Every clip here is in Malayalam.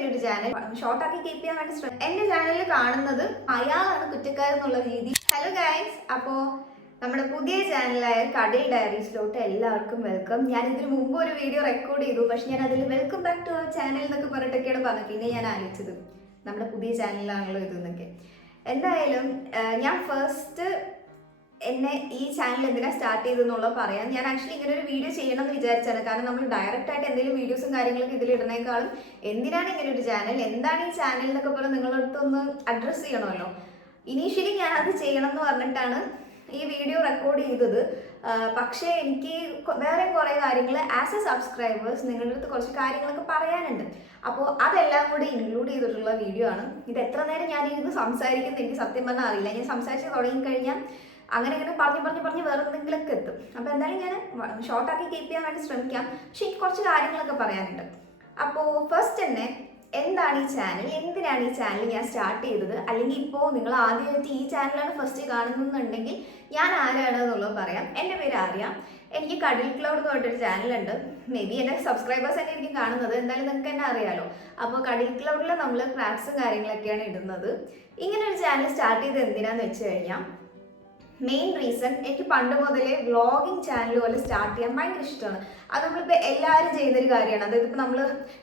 ഇങ്ങനെ ഒരു ചാനൽ ഷോർട്ടാക്കി കീപ്പ് ചെയ്യാൻ വേണ്ടി എന്റെ ചാനലിൽ കാണുന്നത് അയാളാണ് കുറ്റക്കാരെന്നുള്ള രീതി. ഹലോ ഗൈസ്, അപ്പോൾ നമ്മുടെ പുതിയ ചാനലായ കടൽ ഡയറീസിലോട്ട് എല്ലാവർക്കും വെൽക്കം. ഞാൻ ഇതിന് മുമ്പ് ഒരു വീഡിയോ റെക്കോർഡ് ചെയ്തു, പക്ഷെ ഞാൻ അതിൽ welcome back to our channel എന്നൊക്കെ പറഞ്ഞിട്ടൊക്കെയാണ് പറഞ്ഞത്. പിന്നെ ഞാൻ ആലോചിച്ചത് നമ്മുടെ പുതിയ ചാനലാണല്ലോ ഇതെന്നൊക്കെ. എന്തായാലും ഞാൻ ഫസ്റ്റ് എന്നെ ഈ ചാനൽ എന്തിനാ സ്റ്റാർട്ട് ചെയ്തെന്നുള്ളത് പറയാം. ഞാൻ ആക്ച്വലി ഇങ്ങനെ ഒരു വീഡിയോ ചെയ്യണം എന്ന് വിചാരിച്ചാണ്. കാരണം നമ്മൾ ഡയറക്റ്റ് ആയിട്ട് എന്തെങ്കിലും വീഡിയോസും കാര്യങ്ങളൊക്കെ ഇതിൽ ഇടുന്നേക്കാളും എന്തിനാണ് ഇങ്ങനെ ഒരു ചാനൽ, എന്താണ് ഈ ചാനൽ എന്നൊക്കെ പറഞ്ഞ് നിങ്ങളുടെ അടുത്തൊന്ന് അഡ്രസ്സ് ചെയ്യണമല്ലോ. ഇനീഷ്യലി ഞാൻ അത് ചെയ്യണം എന്ന് പറഞ്ഞിട്ടാണ് ഈ വീഡിയോ റെക്കോർഡ് ചെയ്തത്. പക്ഷേ എനിക്ക് വേറെ കുറേ കാര്യങ്ങൾ ആസ് എ സബ്സ്ക്രൈബേഴ്സ് നിങ്ങളുടെ അടുത്ത് കുറച്ച് കാര്യങ്ങളൊക്കെ പറയാനുണ്ട്. അപ്പോൾ അതെല്ലാം കൂടി ഇൻക്ലൂഡ് ചെയ്തിട്ടുള്ള വീഡിയോ ആണ്. ഇത് എത്ര നേരം ഞാൻ ഇത് സംസാരിക്കുന്നത് എനിക്ക് സത്യം പറഞ്ഞാൽ അറിയില്ല. ഞാൻ സംസാരിച്ച് തുടങ്ങിക്കഴിഞ്ഞാൽ അങ്ങനെ പറഞ്ഞ് വേറെ എന്തെങ്കിലുമൊക്കെ എത്തും. അപ്പോൾ എന്തായാലും ഞാൻ ഷോർട്ടാക്കി കീപ്പ് ചെയ്യാൻ വേണ്ടി ശ്രമിക്കാം. പക്ഷെ എനിക്ക് കുറച്ച് കാര്യങ്ങളൊക്കെ പറയാനുണ്ട്. അപ്പോൾ ഫസ്റ്റ് തന്നെ എന്താണ് ഈ ചാനൽ, എന്തിനാണ് ഈ ചാനൽ ഞാൻ സ്റ്റാർട്ട് ചെയ്തത്, അല്ലെങ്കിൽ ഇപ്പോൾ നിങ്ങൾ ആദ്യമായിട്ട് ഈ ചാനലാണ് ഫസ്റ്റ് കാണുന്നുണ്ടെങ്കിൽ ഞാൻ ആരാണ് എന്നുള്ളത് പറയാം. എൻ്റെ പേര് ആര്യ. എനിക്ക് കടൽ ക്ലൗഡ് എന്ന് പറഞ്ഞിട്ടൊരു ചാനലുണ്ട്. മേ ബി എൻ്റെ സബ്സ്ക്രൈബേഴ്സ് തന്നെ എനിക്ക് കാണുന്നത്, എന്തായാലും നിങ്ങൾക്ക് തന്നെ അറിയാലോ. അപ്പോൾ കടൽ ക്ലൗഡിൽ നമ്മൾ ക്രാഫ്റ്റ്സും കാര്യങ്ങളൊക്കെയാണ് ഇടുന്നത്. ഇങ്ങനെ ഒരു ചാനൽ സ്റ്റാർട്ട് ചെയ്തത് എന്തിനാന്ന് വെച്ച് കഴിഞ്ഞാൽ മെയിൻ റീസൺ, എനിക്ക് പണ്ട് മുതലേ വ്ളോഗിങ് ചാനൽ പോലെ സ്റ്റാർട്ട് ചെയ്യാൻ ഭയങ്കര ഇഷ്ടമാണ്. അത് നമ്മളിപ്പോൾ എല്ലാവരും ചെയ്യുന്നൊരു കാര്യമാണ്. അതായത് ഇപ്പോൾ നമ്മൾ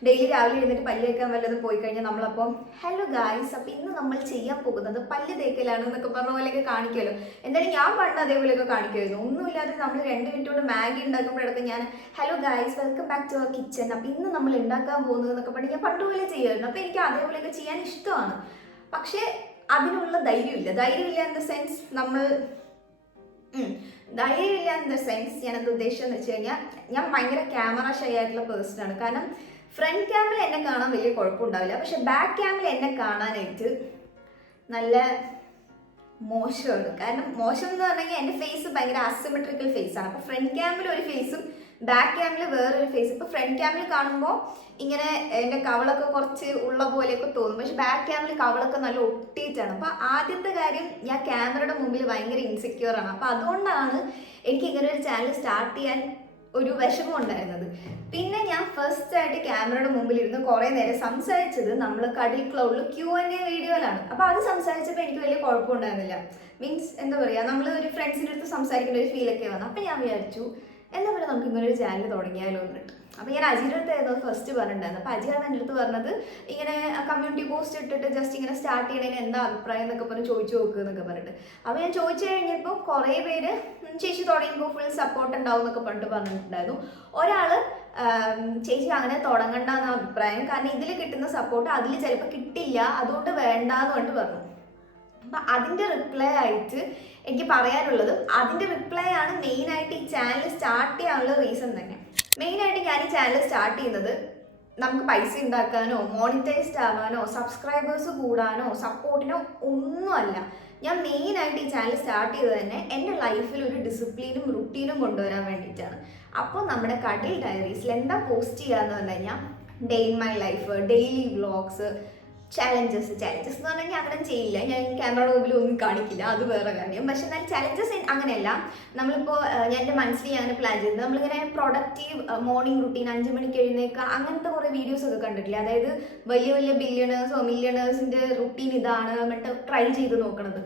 ഡെയിലി രാവിലെ എഴുന്നേറ്റ് പല്ല് തേക്കാൻ വല്ലതും പോയി കഴിഞ്ഞാൽ നമ്മളപ്പോൾ ഹലോ ഗായ്സ്, അപ്പോൾ ഇന്ന് നമ്മൾ ചെയ്യാൻ പോകുന്നത് പല്ല് തേക്കലാണ് എന്നൊക്കെ പറഞ്ഞ പോലെയൊക്കെ കാണിക്കുമല്ലോ. എന്തായാലും ഞാൻ പണ്ട് അതേപോലെയൊക്കെ കാണിക്കുമായിരുന്നു. ഒന്നുമില്ലാതെ നമ്മൾ 2 മിനിറ്റ് കൊണ്ട് മാഗി ഉണ്ടാക്കുമ്പോഴൊക്കെ ഞാൻ hello guys welcome back to our kitchen, അപ്പോൾ ഇന്ന് നമ്മൾ ഉണ്ടാക്കാൻ പോകുന്നത് എന്നൊക്കെ പറഞ്ഞ് ഞാൻ പണ്ട് പോലെ ചെയ്യുമായിരുന്നു. അപ്പോൾ എനിക്ക് അതേപോലെയൊക്കെ ചെയ്യാൻ ഇഷ്ടമാണ്. പക്ഷേ അതിനുള്ള ധൈര്യമില്ല ഇൻ ദ സെൻസ് ധൈര്യമില്ല ഇൻ ദ സെൻസ് ഞാൻ എന്താ ഉദ്ദേശിച്ചതെന്ന് വെച്ച് കഴിഞ്ഞാൽ ഞാൻ ഭയങ്കര ക്യാമറ ഷൈ ആയിട്ടുള്ള പേഴ്സണാണ്. കാരണം ഫ്രണ്ട് ക്യാമിൽ എന്നെ കാണാൻ വലിയ കുഴപ്പമുണ്ടാവില്ല, പക്ഷെ ബാക്ക് ക്യാമിൽ എന്നെ കാണാനായിട്ട് നല്ല മോശമാണ്. കാരണം മോശം എന്ന് പറഞ്ഞെങ്കിൽ എൻ്റെ ഫേസ് ഭയങ്കര അസിമെട്രിക്കൽ ഫേസാണ്. അപ്പോൾ ഫ്രണ്ട് ക്യാമിൽ ഒരു ഫേസും ബാക്ക് ക്യാമിൽ വേറൊരു ഫേസ്. ഇപ്പോൾ ഫ്രണ്ട് ക്യാമിൽ കാണുമ്പോൾ ഇങ്ങനെ എൻ്റെ കവളൊക്കെ കുറച്ച് ഉള്ള പോലെയൊക്കെ തോന്നും, പക്ഷെ ബാക്ക് ക്യാമിൽ കവളൊക്കെ നല്ല ഒട്ടിയിട്ടാണ്. അപ്പോൾ ആദ്യത്തെ കാര്യം, ഞാൻ ക്യാമറയുടെ മുമ്പിൽ ഭയങ്കര ഇൻസെക്യൂർ ആണ്. അപ്പോൾ അതുകൊണ്ടാണ് എനിക്ക് ഇങ്ങനെ ഒരു ചാനൽ സ്റ്റാർട്ട് ചെയ്യാൻ ഒരു വിഷമം ഉണ്ടായിരുന്നത്. പിന്നെ ഞാൻ ഫസ്റ്റ് ആയിട്ട് ക്യാമറയുടെ മുമ്പിൽ ഇരുന്ന് കുറേ നേരം സംസാരിച്ചത് നമ്മൾ കടൽ ക്ലൗഡിൽ Q&A വീഡിയോയിലാണ്. അപ്പോൾ അത് സംസാരിച്ചപ്പോൾ എനിക്ക് വലിയ കുഴപ്പമുണ്ടായിരുന്നില്ല. മീൻസ് എന്താ പറയുക, നമ്മൾ ഒരു ഫ്രണ്ട്സിൻ്റെ അടുത്ത് സംസാരിക്കേണ്ട ഒരു ഫീലൊക്കെ വന്നു. അപ്പോൾ ഞാൻ വിചാരിച്ചു എന്താ പറയുക, നമുക്ക് ഇങ്ങനെ ഒരു ചാനൽ തുടങ്ങിയാലോ എന്നിട്ട്. അപ്പോൾ ഞാൻ അജിയുടെ അടുത്ത് ഏതോ ഫസ്റ്റ് പറഞ്ഞിട്ടുണ്ടായിരുന്നു. അപ്പോൾ അജിയാണ് എൻ്റെ അടുത്ത് പറഞ്ഞത് ഇങ്ങനെ കമ്മ്യൂണിറ്റി പോസ്റ്റ് ഇട്ടിട്ട് ജസ്റ്റ് ഇങ്ങനെ സ്റ്റാർട്ട് ചെയ്യണതിന് എന്താ അഭിപ്രായം എന്നൊക്കെ പറഞ്ഞ് ചോദിച്ചു നോക്കുക എന്നൊക്കെ പറഞ്ഞിട്ട്. അപ്പോൾ ഞാൻ ചോദിച്ചു കഴിഞ്ഞപ്പോൾ കുറേ പേര് ചേച്ചി തുടങ്ങിയപ്പോൾ ഫുൾ സപ്പോർട്ട് ഉണ്ടാവും എന്നൊക്കെ പറഞ്ഞിട്ടുണ്ടായിരുന്നു. ഒരാൾ ചേച്ചി അങ്ങനെ തുടങ്ങണ്ട എന്ന അഭിപ്രായം, കാരണം ഇതിൽ കിട്ടുന്ന സപ്പോർട്ട് അതിൽ ചിലപ്പോൾ കിട്ടില്ല, അതുകൊണ്ട് വേണ്ടാന്ന് പറഞ്ഞിട്ട് പറഞ്ഞു. അപ്പം അതിൻ്റെ റിപ്ലൈ ആയിട്ട് എനിക്ക് പറയാനുള്ളത്, അതിൻ്റെ റിപ്ലൈ ആണ് മെയിനായിട്ട് ഈ ചാനൽ സ്റ്റാർട്ട് ചെയ്യാനുള്ള റീസൺ തന്നെ. മെയിനായിട്ട് ഞാൻ ഈ ചാനൽ സ്റ്റാർട്ട് ചെയ്യുന്നത് നമുക്ക് പൈസ ഉണ്ടാക്കാനോ മോണിറ്റൈസ്ഡ് ആവാനോ സബ്സ്ക്രൈബേഴ്സ് കൂടാനോ സപ്പോർട്ടിനോ ഒന്നുമല്ല. ഞാൻ മെയിനായിട്ട് ഈ ചാനൽ സ്റ്റാർട്ട് ചെയ്തത് തന്നെ എൻ്റെ ലൈഫിൽ ഒരു ഡിസിപ്ലിനും റുട്ടീനും കൊണ്ടുവരാൻ വേണ്ടിയിട്ടാണ്. അപ്പോൾ നമ്മുടെ കടൽ ഡയറീസിൽ എന്താ പോസ്റ്റ് ചെയ്യുക എന്ന് പറഞ്ഞു കഴിഞ്ഞാൽ day in my life, daily vlogs, challenges എന്ന് പറഞ്ഞാൽ ഞാൻ അങ്ങനെ ചെയ്യില്ല, ഞാൻ ക്യാമറയുടെ മുമ്പിൽ ഒന്നും കാണിക്കില്ല, അത് വേറെ കാര്യം. പക്ഷെ എന്നാൽ ചലഞ്ചസ് അങ്ങനെയല്ല. നമ്മളിപ്പോൾ ഞാൻ എൻ്റെ മനസ്സിൽ അങ്ങനെ പ്ലാൻ ചെയ്തത്, നമ്മളിങ്ങനെ പ്രൊഡക്റ്റീവ് മോർണിംഗ് റുട്ടീൻ, 5 മണിക്ക് എഴുന്നേൽക്കുക, അങ്ങനത്തെ കുറേ വീഡിയോസൊക്കെ കണ്ടിട്ടില്ല. അതായത് വലിയ ബില്യണേഴ്സോ മില്യണേഴ്സിൻ്റെ റുട്ടീൻ ഇതാണ് എന്നിട്ട് ട്രൈ ചെയ്ത് നോക്കണത്,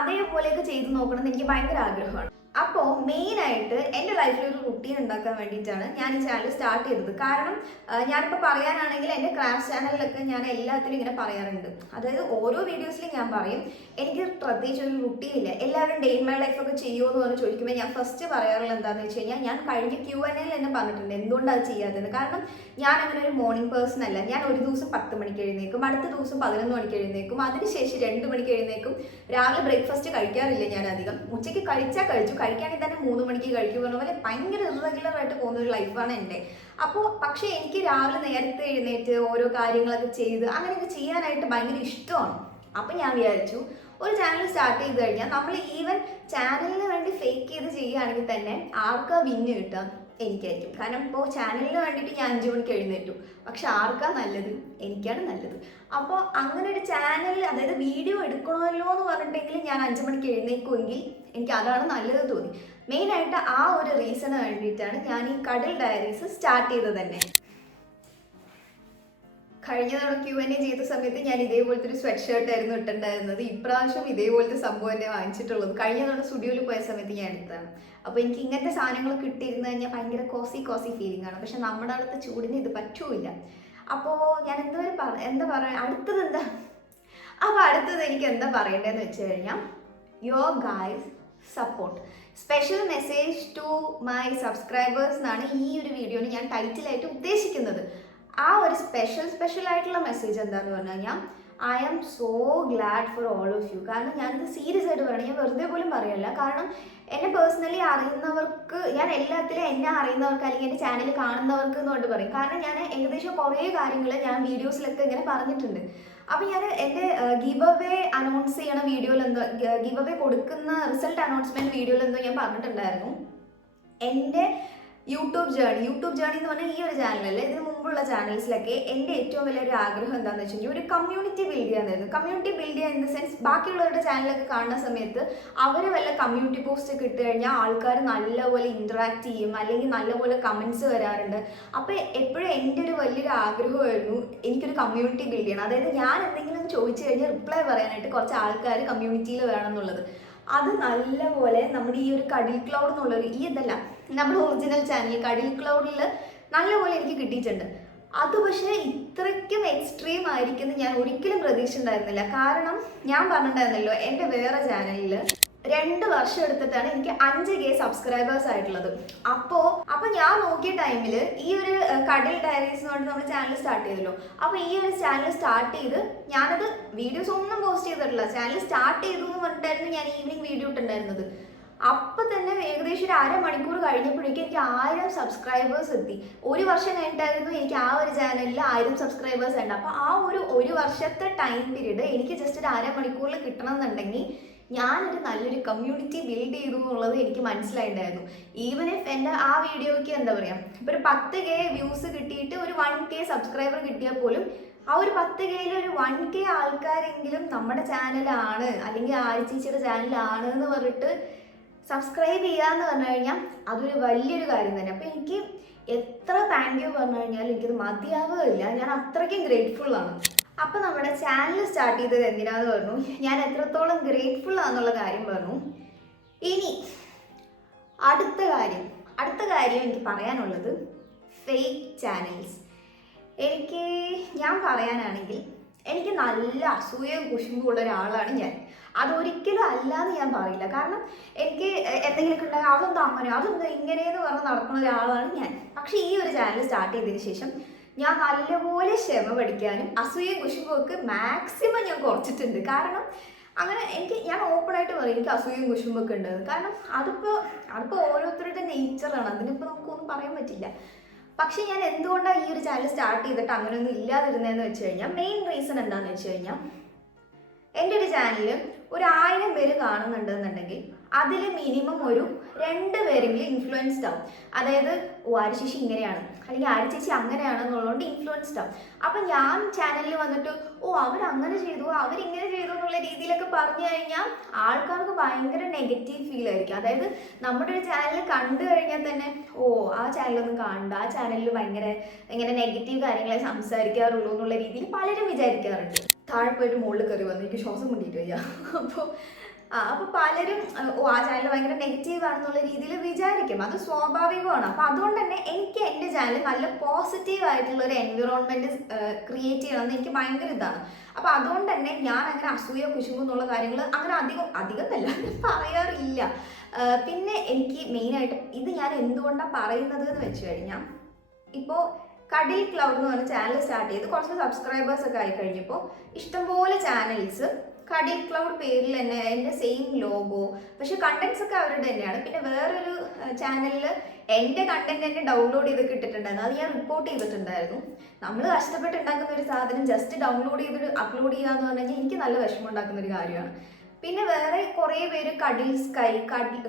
അതേപോലെയൊക്കെ ചെയ്ത് നോക്കണമെന്ന് എനിക്ക് ഭയങ്കര ആഗ്രഹമാണ്. അപ്പോൾ മെയിനായിട്ട് എൻ്റെ ലൈഫിൽ ഒരു റുട്ടീൻ ഉണ്ടാക്കാൻ വേണ്ടിയിട്ടാണ് ഞാൻ ഈ ചാനൽ സ്റ്റാർട്ട് ചെയ്തത്. കാരണം ഞാനിപ്പോൾ പറയാനാണെങ്കിൽ എൻ്റെ ക്രാഫ്റ്റ് ചാനലിലൊക്കെ ഞാൻ എല്ലാത്തിലും ഇങ്ങനെ പറയാറുണ്ട്. അതായത് ഓരോ വീഡിയോസിലും ഞാൻ പറയും എനിക്ക് പ്രത്യേകിച്ച് ഒരു റുട്ടീൻ ഇല്ല. എല്ലാവരും ഡേ ഇൻ മൈ ലൈഫൊക്കെ ചെയ്യുമോ എന്ന് പറഞ്ഞ് ചോദിക്കുമ്പോൾ ഞാൻ ഫസ്റ്റ് പറയാറുള്ളത് എന്താണെന്ന് വെച്ച് കഴിഞ്ഞാൽ, ഞാൻ കഴിഞ്ഞ Q&Aയിൽ തന്നെ പറഞ്ഞിട്ടുണ്ട് എന്തുകൊണ്ടാണ് അത് ചെയ്യാത്തത്. കാരണം ഞാൻ അങ്ങനെ ഒരു മോർണിംഗ് പേഴ്സൺ അല്ല. ഞാൻ ഒരു ദിവസം 10 മണിക്ക് എഴുന്നേക്കും, അടുത്ത ദിവസം 11 മണിക്ക് എഴുന്നേക്കും, അതിനുശേഷം 2 മണിക്ക് എഴുന്നേക്കും. രാവിലെ ബ്രേക്ക്ഫാസ്റ്റ് കഴിക്കാറില്ല ഞാൻ അധികം. ഉച്ചയ്ക്ക് കഴിച്ചു, കഴിക്കുകയാണെങ്കിൽ തന്നെ 3 മണിക്ക് കഴിക്കും. പറഞ്ഞ പോലെ ഭയങ്കര ഇറഗുലർ ആയിട്ട് പോകുന്ന ഒരു ലൈഫാണ് എൻ്റെ. അപ്പോൾ പക്ഷേ എനിക്ക് രാവിലെ നേരത്തെ എഴുന്നേറ്റ് ഓരോ കാര്യങ്ങളൊക്കെ ചെയ്ത് അങ്ങനെയൊക്കെ ചെയ്യാനായിട്ട് ഭയങ്കര ഇഷ്ടമാണ്. അപ്പം ഞാൻ വിചാരിച്ചു ഒരു ചാനൽ സ്റ്റാർട്ട് ചെയ്ത് കഴിഞ്ഞാൽ നമ്മൾ ഈവൻ ചാനലിന് വേണ്ടി ഫേക്ക് ചെയ്ത് ചെയ്യുകയാണെങ്കിൽ തന്നെ ആർക്കാ വിന്ന് കിട്ടുക, എനിക്കായിരിക്കും. കാരണം ഇപ്പോൾ ചാനലിന് വേണ്ടിയിട്ട് ഞാൻ 5 മണിക്ക് എഴുന്നേറ്റു, പക്ഷെ ആർക്കാ നല്ലത്, എനിക്കാണ് നല്ലത്. അപ്പോൾ അങ്ങനെ ഒരു ചാനൽ, അതായത് വീഡിയോ എടുക്കണമല്ലോ എന്ന് പറഞ്ഞിട്ടെങ്കിലും ഞാൻ 5 മണിക്ക് എഴുന്നേക്കുമെങ്കിൽ എനിക്ക് അതാണ് നല്ലത് തോന്നി. മെയിനായിട്ട് ആ ഒരു റീസണ് വേണ്ടിയിട്ടാണ് ഞാൻ ഈ കടൽ ഡയറീസ് സ്റ്റാർട്ട് ചെയ്തത് തന്നെ. കഴിഞ്ഞ തവണ Q&A ചെയ്ത സമയത്ത് ഞാൻ ഇതേപോലത്തെ ഒരു സ്വെറ്റ് ഷർട്ട് ആയിരുന്നു ഇട്ടിട്ടുണ്ടായിരുന്നത്. ഇപ്രാവശ്യം ഇതേപോലത്തെ സംഭവം തന്നെ വാങ്ങിച്ചിട്ടുള്ളത്. കഴിഞ്ഞ തവണ സ്റ്റുഡിയോയിൽ പോയ സമയത്ത് ഞാൻ എടുത്തതാണ്. അപ്പോൾ എനിക്ക് ഇങ്ങനത്തെ സാധനങ്ങൾ കിട്ടിയിരുന്നു കഴിഞ്ഞാൽ ഭയങ്കര കോസി ഫീലിംഗ് ആണ്. പക്ഷെ നമ്മുടെ അടുത്ത് ചൂടിന് ഇത് പറ്റൂല. അപ്പോൾ ഞാൻ എന്താ പറയുക, അടുത്തത് എന്താ? അപ്പോൾ അടുത്തത് എനിക്ക് എന്താ പറയേണ്ടതെന്ന് വെച്ച് കഴിഞ്ഞാൽ, your guys support. Special message to my subscribers എന്നാണ് ഈ ഒരു വീഡിയോയിൽ ഞാൻ ടൈറ്റിലായിട്ട് ഉദ്ദേശിക്കുന്നത്. ആ ഒരു സ്പെഷ്യൽ ആയിട്ടുള്ള മെസ്സേജ് എന്താണെന്ന് പറഞ്ഞു കഴിഞ്ഞാൽ, I am so glad for all of you. കാരണം ഞാനിത് സീരിയസ് ആയിട്ട് പറയണം, ഞാൻ വെറുതെ പോലും പറയല്ല. കാരണം എന്നെ പേഴ്സണലി അറിയുന്നവർക്ക്, ഞാൻ എല്ലാത്തിലും എന്നെ അറിയുന്നവർക്ക് അല്ലെങ്കിൽ എൻ്റെ ചാനൽ കാണുന്നവർക്ക് എന്നുകൊണ്ട് പറയും. കാരണം ഞാൻ ഏകദേശം കുറേ കാര്യങ്ങൾ ഞാൻ വീഡിയോസിലൊക്കെ ഇങ്ങനെ പറഞ്ഞിട്ടുണ്ട്. അപ്പോൾ ഞാൻ എൻ്റെ ഗിവ് അവേ അനൗൺസ് ചെയ്യണ വീഡിയോയിൽ എന്തോ, ഗിവ് അവേ കൊടുക്കുന്ന റിസൾട്ട് അനൗൺസ്മെൻറ്റ് വീഡിയോയിൽ എന്തോ ഞാൻ പറഞ്ഞിട്ടുണ്ടായിരുന്നു, എൻ്റെ യൂട്യൂബ് ജേണി എന്ന് പറഞ്ഞാൽ ഈ ഒരു ചാനലല്ലേ, ഇതിന് മുമ്പുള്ള ചാനൽസിലൊക്കെ എൻ്റെ ഏറ്റവും വലിയൊരു ആഗ്രഹം എന്താണെന്ന് വെച്ചിട്ടുണ്ടെങ്കിൽ ഒരു കമ്മ്യൂണിറ്റി ബിൽഡ് ചെയ്യാനായിരുന്നു. കമ്മ്യൂണിറ്റി ബിൽഡ് ചെയ്യുക ഇൻ ദ സെൻസ്, ബാക്കിയുള്ളവരുടെ ചാനലൊക്കെ കാണുന്ന സമയത്ത് അവർ വല്ല കമ്മ്യൂണിറ്റി പോസ്റ്റ് ഒക്കെ ഇട്ട് കഴിഞ്ഞാൽ ആൾക്കാർ നല്ലപോലെ ഇൻറ്ററാക്ട് ചെയ്യും, അല്ലെങ്കിൽ നല്ലപോലെ കമൻറ്റ്സ് വരാറുണ്ട്. അപ്പോൾ എപ്പോഴും എൻ്റെ ഒരു വലിയൊരു ആഗ്രഹമായിരുന്നു എനിക്കൊരു കമ്മ്യൂണിറ്റി ബിൽഡ് ചെയ്യണം. അതായത് ഞാൻ എന്തെങ്കിലും ചോദിച്ചു കഴിഞ്ഞാൽ റിപ്ലൈ പറയാനായിട്ട് കുറച്ച് ആൾക്കാർ കമ്മ്യൂണിറ്റിയിൽ വേണം എന്നുള്ളത്. അത് നല്ലപോലെ നമ്മുടെ ഈ ഒരു കടിൽ ക്ലൗഡ് എന്നുള്ളൊരു, ഈ ഇതല്ല നമ്മുടെ ഒറിജിനൽ ചാനൽ കടിൽ ക്ലൗഡിൽ നല്ലപോലെ എനിക്ക് കിട്ടിയിട്ടുണ്ട്. അത് പക്ഷേ ഇത്രയ്ക്കും എക്സ്ട്രീം ആയിരിക്കുമെന്ന് ഞാൻ ഒരിക്കലും പ്രതീക്ഷിച്ചിട്ടുണ്ടായിരുന്നില്ല. കാരണം ഞാൻ പറഞ്ഞിട്ടുണ്ടായിരുന്നല്ലോ, എൻ്റെ വേറെ ചാനലിൽ 2 വർഷം എടുത്തിട്ടാണ് എനിക്ക് 5K സബ്സ്ക്രൈബേഴ്സ് ആയിട്ടുള്ളത്. അപ്പോൾ ഞാൻ നോക്കിയ ടൈമിൽ ഈ ഒരു കടൽ ഡയറീസ് എന്ന് പറഞ്ഞിട്ട് നമ്മൾ ചാനൽ സ്റ്റാർട്ട് ചെയ്തല്ലോ. അപ്പോൾ ഈ ഒരു ചാനൽ സ്റ്റാർട്ട് ചെയ്ത് ഞാനത് വീഡിയോസ് ഒന്നും പോസ്റ്റ് ചെയ്തിട്ടില്ല. ചാനൽ സ്റ്റാർട്ട് ചെയ്തു എന്ന് പറഞ്ഞിട്ടായിരുന്നു ഞാൻ ഈവനിങ് വീഡിയോ ഇട്ടുണ്ടായിരുന്നത്. അപ്പം തന്നെ ഏകദേശം ഒരു അരമണിക്കൂർ കഴിഞ്ഞപ്പോഴേക്കും എനിക്ക് 1000 സബ്സ്ക്രൈബേഴ്സ് എത്തി. 1 വർഷം കഴിഞ്ഞിട്ടായിരുന്നു എനിക്ക് ആ ഒരു ചാനലിൽ 1000 സബ്സ്ക്രൈബേഴ്സ് ഉണ്ട്. അപ്പോൾ ആ ഒരു വർഷത്തെ ടൈം പീരീഡ് എനിക്ക് ജസ്റ്റ് ഒരു അരമണിക്കൂറിൽ കിട്ടണമെന്നുണ്ടെങ്കിൽ ഞാനൊരു നല്ലൊരു കമ്മ്യൂണിറ്റി ബിൽഡ് ചെയ്തു എന്നുള്ളത് എനിക്ക് മനസ്സിലായിട്ടുണ്ടായിരുന്നു. ഈവൻ ഇഫ് എൻ്റെ ആ വീഡിയോയ്ക്ക് എന്താ പറയുക, ഇപ്പോൾ ഒരു 10K വ്യൂസ് കിട്ടിയിട്ട് ഒരു 1K സബ്സ്ക്രൈബർ കിട്ടിയാൽ പോലും ആ ഒരു 10Kയിൽ ഒരു 1K ആൾക്കാരെങ്കിലും നമ്മുടെ ചാനലാണ് അല്ലെങ്കിൽ ആഴ്ചയുടെ ചാനലാണ് എന്ന് പറഞ്ഞിട്ട് സബ്സ്ക്രൈബ് ചെയ്യാന്ന് പറഞ്ഞു കഴിഞ്ഞാൽ അതൊരു വലിയൊരു കാര്യം തന്നെ. അപ്പോൾ എനിക്ക് എത്ര താങ്ക് യു പറഞ്ഞു കഴിഞ്ഞാൽ എനിക്കത് മതിയാവുകയില്ല. ഞാൻ അത്രയ്ക്കും ഗ്രേറ്റ്ഫുൾ ആണ്. അപ്പോൾ നമ്മുടെ ചാനൽ സ്റ്റാർട്ട് ചെയ്തത് എന്തിനാന്ന് പറഞ്ഞു, ഞാൻ എത്രത്തോളം ഗ്രേറ്റ്ഫുൾ ആണെന്നുള്ള കാര്യം പറഞ്ഞു. ഇനി അടുത്ത കാര്യം എനിക്ക് പറയാനുള്ളത് ഫേക്ക് ചാനൽസ്. ഞാൻ പറയാനാണെങ്കിൽ എനിക്ക് നല്ല അസൂയയും കുശുമ്പുള്ള ഒരാളാണ് ഞാൻ. അതൊരിക്കലും അല്ലാന്ന് ഞാൻ പറയില്ല. കാരണം എനിക്ക് എന്തെങ്കിലുമൊക്കെ ഉണ്ടാകും, അതെന്താ ഇങ്ങനെയെന്ന് പറഞ്ഞ് നടക്കുന്ന ഒരാളാണ് ഞാൻ. പക്ഷേ ഈ ഒരു ചാനൽ സ്റ്റാർട്ട് ചെയ്തതിന് ശേഷം ഞാൻ നല്ലപോലെ ക്ഷമ പഠിക്കാനും അസൂയയും കുശുമ്പും ഒക്കെ മാക്സിമം ഞാൻ കുറച്ചിട്ടുണ്ട്. കാരണം അങ്ങനെ ഞാൻ ഓപ്പണായിട്ട് പറയും എനിക്ക് അസൂയയും കുശുമ്പൊക്കെ ഉണ്ട്. കാരണം അതിപ്പോൾ ഓരോരുത്തരുടെ നേച്ചറാണ്, അതിനിപ്പോൾ നമുക്കൊന്നും പറയാൻ പറ്റില്ല. പക്ഷേ ഞാൻ എന്തുകൊണ്ടാണ് ഈ ഒരു ചാനൽ സ്റ്റാർട്ട് ചെയ്തിട്ട് അങ്ങനെയൊന്നും ഇല്ലാതിരുന്നതെന്ന് വെച്ച് കഴിഞ്ഞാൽ, മെയിൻ റീസൺ എന്താണെന്ന് വെച്ച് കഴിഞ്ഞാൽ, എൻ്റെ ഒരു ചാനൽ ഒരു 1000 പേര് കാണുന്നുണ്ടെന്നുണ്ടെങ്കിൽ അതിൽ മിനിമം ഒരു 2 പേരെങ്കിലും ഇൻഫ്ലുവൻസ്ഡ് ആവും. അതായത് ആര്യശേഷി ഇങ്ങനെയാണ് അല്ലെങ്കിൽ ആര്യശേഷി അങ്ങനെയാണെന്നുള്ളതുകൊണ്ട് ഇൻഫ്ലുവൻസ്ഡ് ആവും. അപ്പം ഞാൻ ചാനലിൽ വന്നിട്ട് അവരങ്ങനെ ചെയ്തു അവരിങ്ങനെ ചെയ്തു എന്നുള്ള രീതിയിലൊക്കെ പറഞ്ഞു കഴിഞ്ഞാൽ ആൾക്കാർക്ക് ഭയങ്കര നെഗറ്റീവ് ഫീൽ ആയിരിക്കും. അതായത് നമ്മുടെ ഒരു ചാനൽ കണ്ടു കഴിഞ്ഞാൽ തന്നെ ആ ചാനലൊന്നും കാണണ്ട, ആ ചാനലിൽ ഭയങ്കര ഇങ്ങനെ നെഗറ്റീവ് കാര്യങ്ങളെ സംസാരിക്കാറുള്ളൂ എന്നുള്ള രീതിയിൽ പലരും വിചാരിക്കാറുണ്ട്. താഴെ പോയിട്ട് മുകളിൽ കയറി വന്നു എനിക്ക് ശ്വാസം മുട്ടിയിട്ട് വയ്യ. അപ്പോൾ പലരും ആ ചാനൽ ഭയങ്കര നെഗറ്റീവ് ആണെന്നുള്ള രീതിയിൽ വിചാരിക്കും. അത് സ്വാഭാവികമാണ്. അപ്പോൾ അതുകൊണ്ട് തന്നെ എനിക്ക് എൻ്റെ ചാനൽ നല്ല പോസിറ്റീവ് ആയിട്ടുള്ള ഒരു എൻവിറോൺമെൻറ്റ് ക്രിയേറ്റ് ചെയ്യണമെന്ന് എനിക്ക് ഭയങ്കര ഇതാണ്. അപ്പോൾ അതുകൊണ്ട് തന്നെ ഞാൻ അങ്ങനെ അസൂയ കുശുമ്പ് എന്നുള്ള കാര്യങ്ങൾ അങ്ങനെ അധികം നല്ല പറയാറില്ല. പിന്നെ എനിക്ക് മെയിനായിട്ട് ഇത് ഞാൻ എന്തുകൊണ്ടാണ് പറയുന്നത് എന്ന് വെച്ച് കഴിഞ്ഞാൽ, ഇപ്പോൾ കടിൽ ക്ലൗഡ് എന്ന് പറഞ്ഞ ചാനൽ സ്റ്റാർട്ട് ചെയ്ത് കുറച്ച് സബ്സ്ക്രൈബേഴ്സ് ഒക്കെ ആയി കഴിഞ്ഞപ്പോൾ ഇഷ്ടംപോലെ ചാനൽസ് കടിൽ ക്ലൗഡ് പേരിൽ തന്നെ എൻ്റെ സെയിം ലോഗോ, പക്ഷെ കണ്ടന്റ്സ് ഒക്കെ അവരുടെ തന്നെയാണ്. പിന്നെ വേറൊരു ചാനലിൽ എൻ്റെ കണ്ടന്റ് തന്നെ ഡൗൺലോഡ് ചെയ്തൊക്കെ ഇട്ടിട്ടുണ്ടായിരുന്നു. അത് ഞാൻ റിപ്പോർട്ട് ചെയ്തിട്ടുണ്ടായിരുന്നു. നമ്മൾ കഷ്ടപ്പെട്ട് ഉണ്ടാക്കുന്ന ഒരു സാധനം ജസ്റ്റ് ഡൗൺലോഡ് ചെയ്തിട്ട് അപ്ലോഡ് ചെയ്യുക എന്ന് പറഞ്ഞു കഴിഞ്ഞാൽ എനിക്ക് നല്ല വിഷമം ഉണ്ടാക്കുന്ന ഒരു കാര്യമാണ്. പിന്നെ വേറെ കുറേ പേര് കടിൽ സ്കൈ,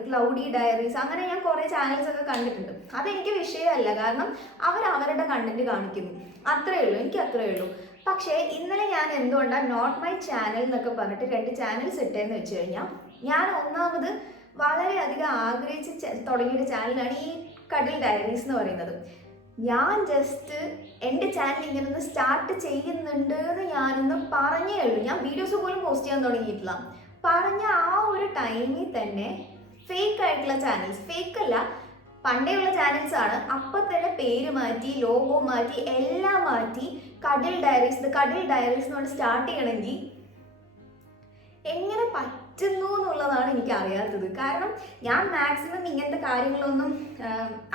ക്ലൗഡി ഡയറീസ്, അങ്ങനെ ഞാൻ കുറേ ചാനൽസ് ഒക്കെ കണ്ടിട്ടുണ്ട്. അതെനിക്ക് വിഷയമല്ല, കാരണം അവരുടെ കണ്ടന്റ് കാണിക്കുന്നു, അത്രയേ ഉള്ളൂ, എനിക്ക് അത്രയേ ഉള്ളൂ. പക്ഷേ ഇന്നലെ ഞാൻ എന്തുകൊണ്ടാണ് നോട്ട് മൈ ചാനൽ എന്നൊക്കെ പറഞ്ഞിട്ട് 2 ചാനൽസ് ഇട്ടേന്ന് വെച്ച് കഴിഞ്ഞാൽ, ഞാൻ ഒന്നാമത് വളരെയധികം ആഗ്രഹിച്ച് തുടങ്ങിയൊരു ചാനലാണ് ഈ കടിൽ ഡയറീസ് എന്ന് പറയുന്നത്. ഞാൻ ജസ്റ്റ് എൻ്റെ ചാനൽ ഇങ്ങനെ ഒന്ന് സ്റ്റാർട്ട് ചെയ്യുന്നുണ്ട് എന്ന് ഞാനൊന്ന് പറഞ്ഞേ ഉള്ളൂ. ഞാൻ വീഡിയോസ് പോലും പോസ്റ്റ് ചെയ്യാൻ തുടങ്ങിയിട്ടില്ല. പറഞ്ഞ ആ ഒരു ടൈമിൽ തന്നെ ഫേക്ക് ആയിട്ടുള്ള ചാനൽസ്, ഫേക്ക് അല്ല പണ്ടേയുള്ള ചാനൽസ് ആണ്, അപ്പം തന്നെ പേര് മാറ്റി, ലോഗോ മാറ്റി, എല്ലാം മാറ്റി കടിൽ ഡയറീസ് എന്ന് കൊണ്ട് സ്റ്റാർട്ട് ചെയ്യണമെങ്കിൽ എങ്ങനെ പറ്റുന്നു എന്നുള്ളതാണ് എനിക്ക് അറിയാത്തത്. കാരണം ഞാൻ മാക്സിമം ഇങ്ങനത്തെ കാര്യങ്ങളൊന്നും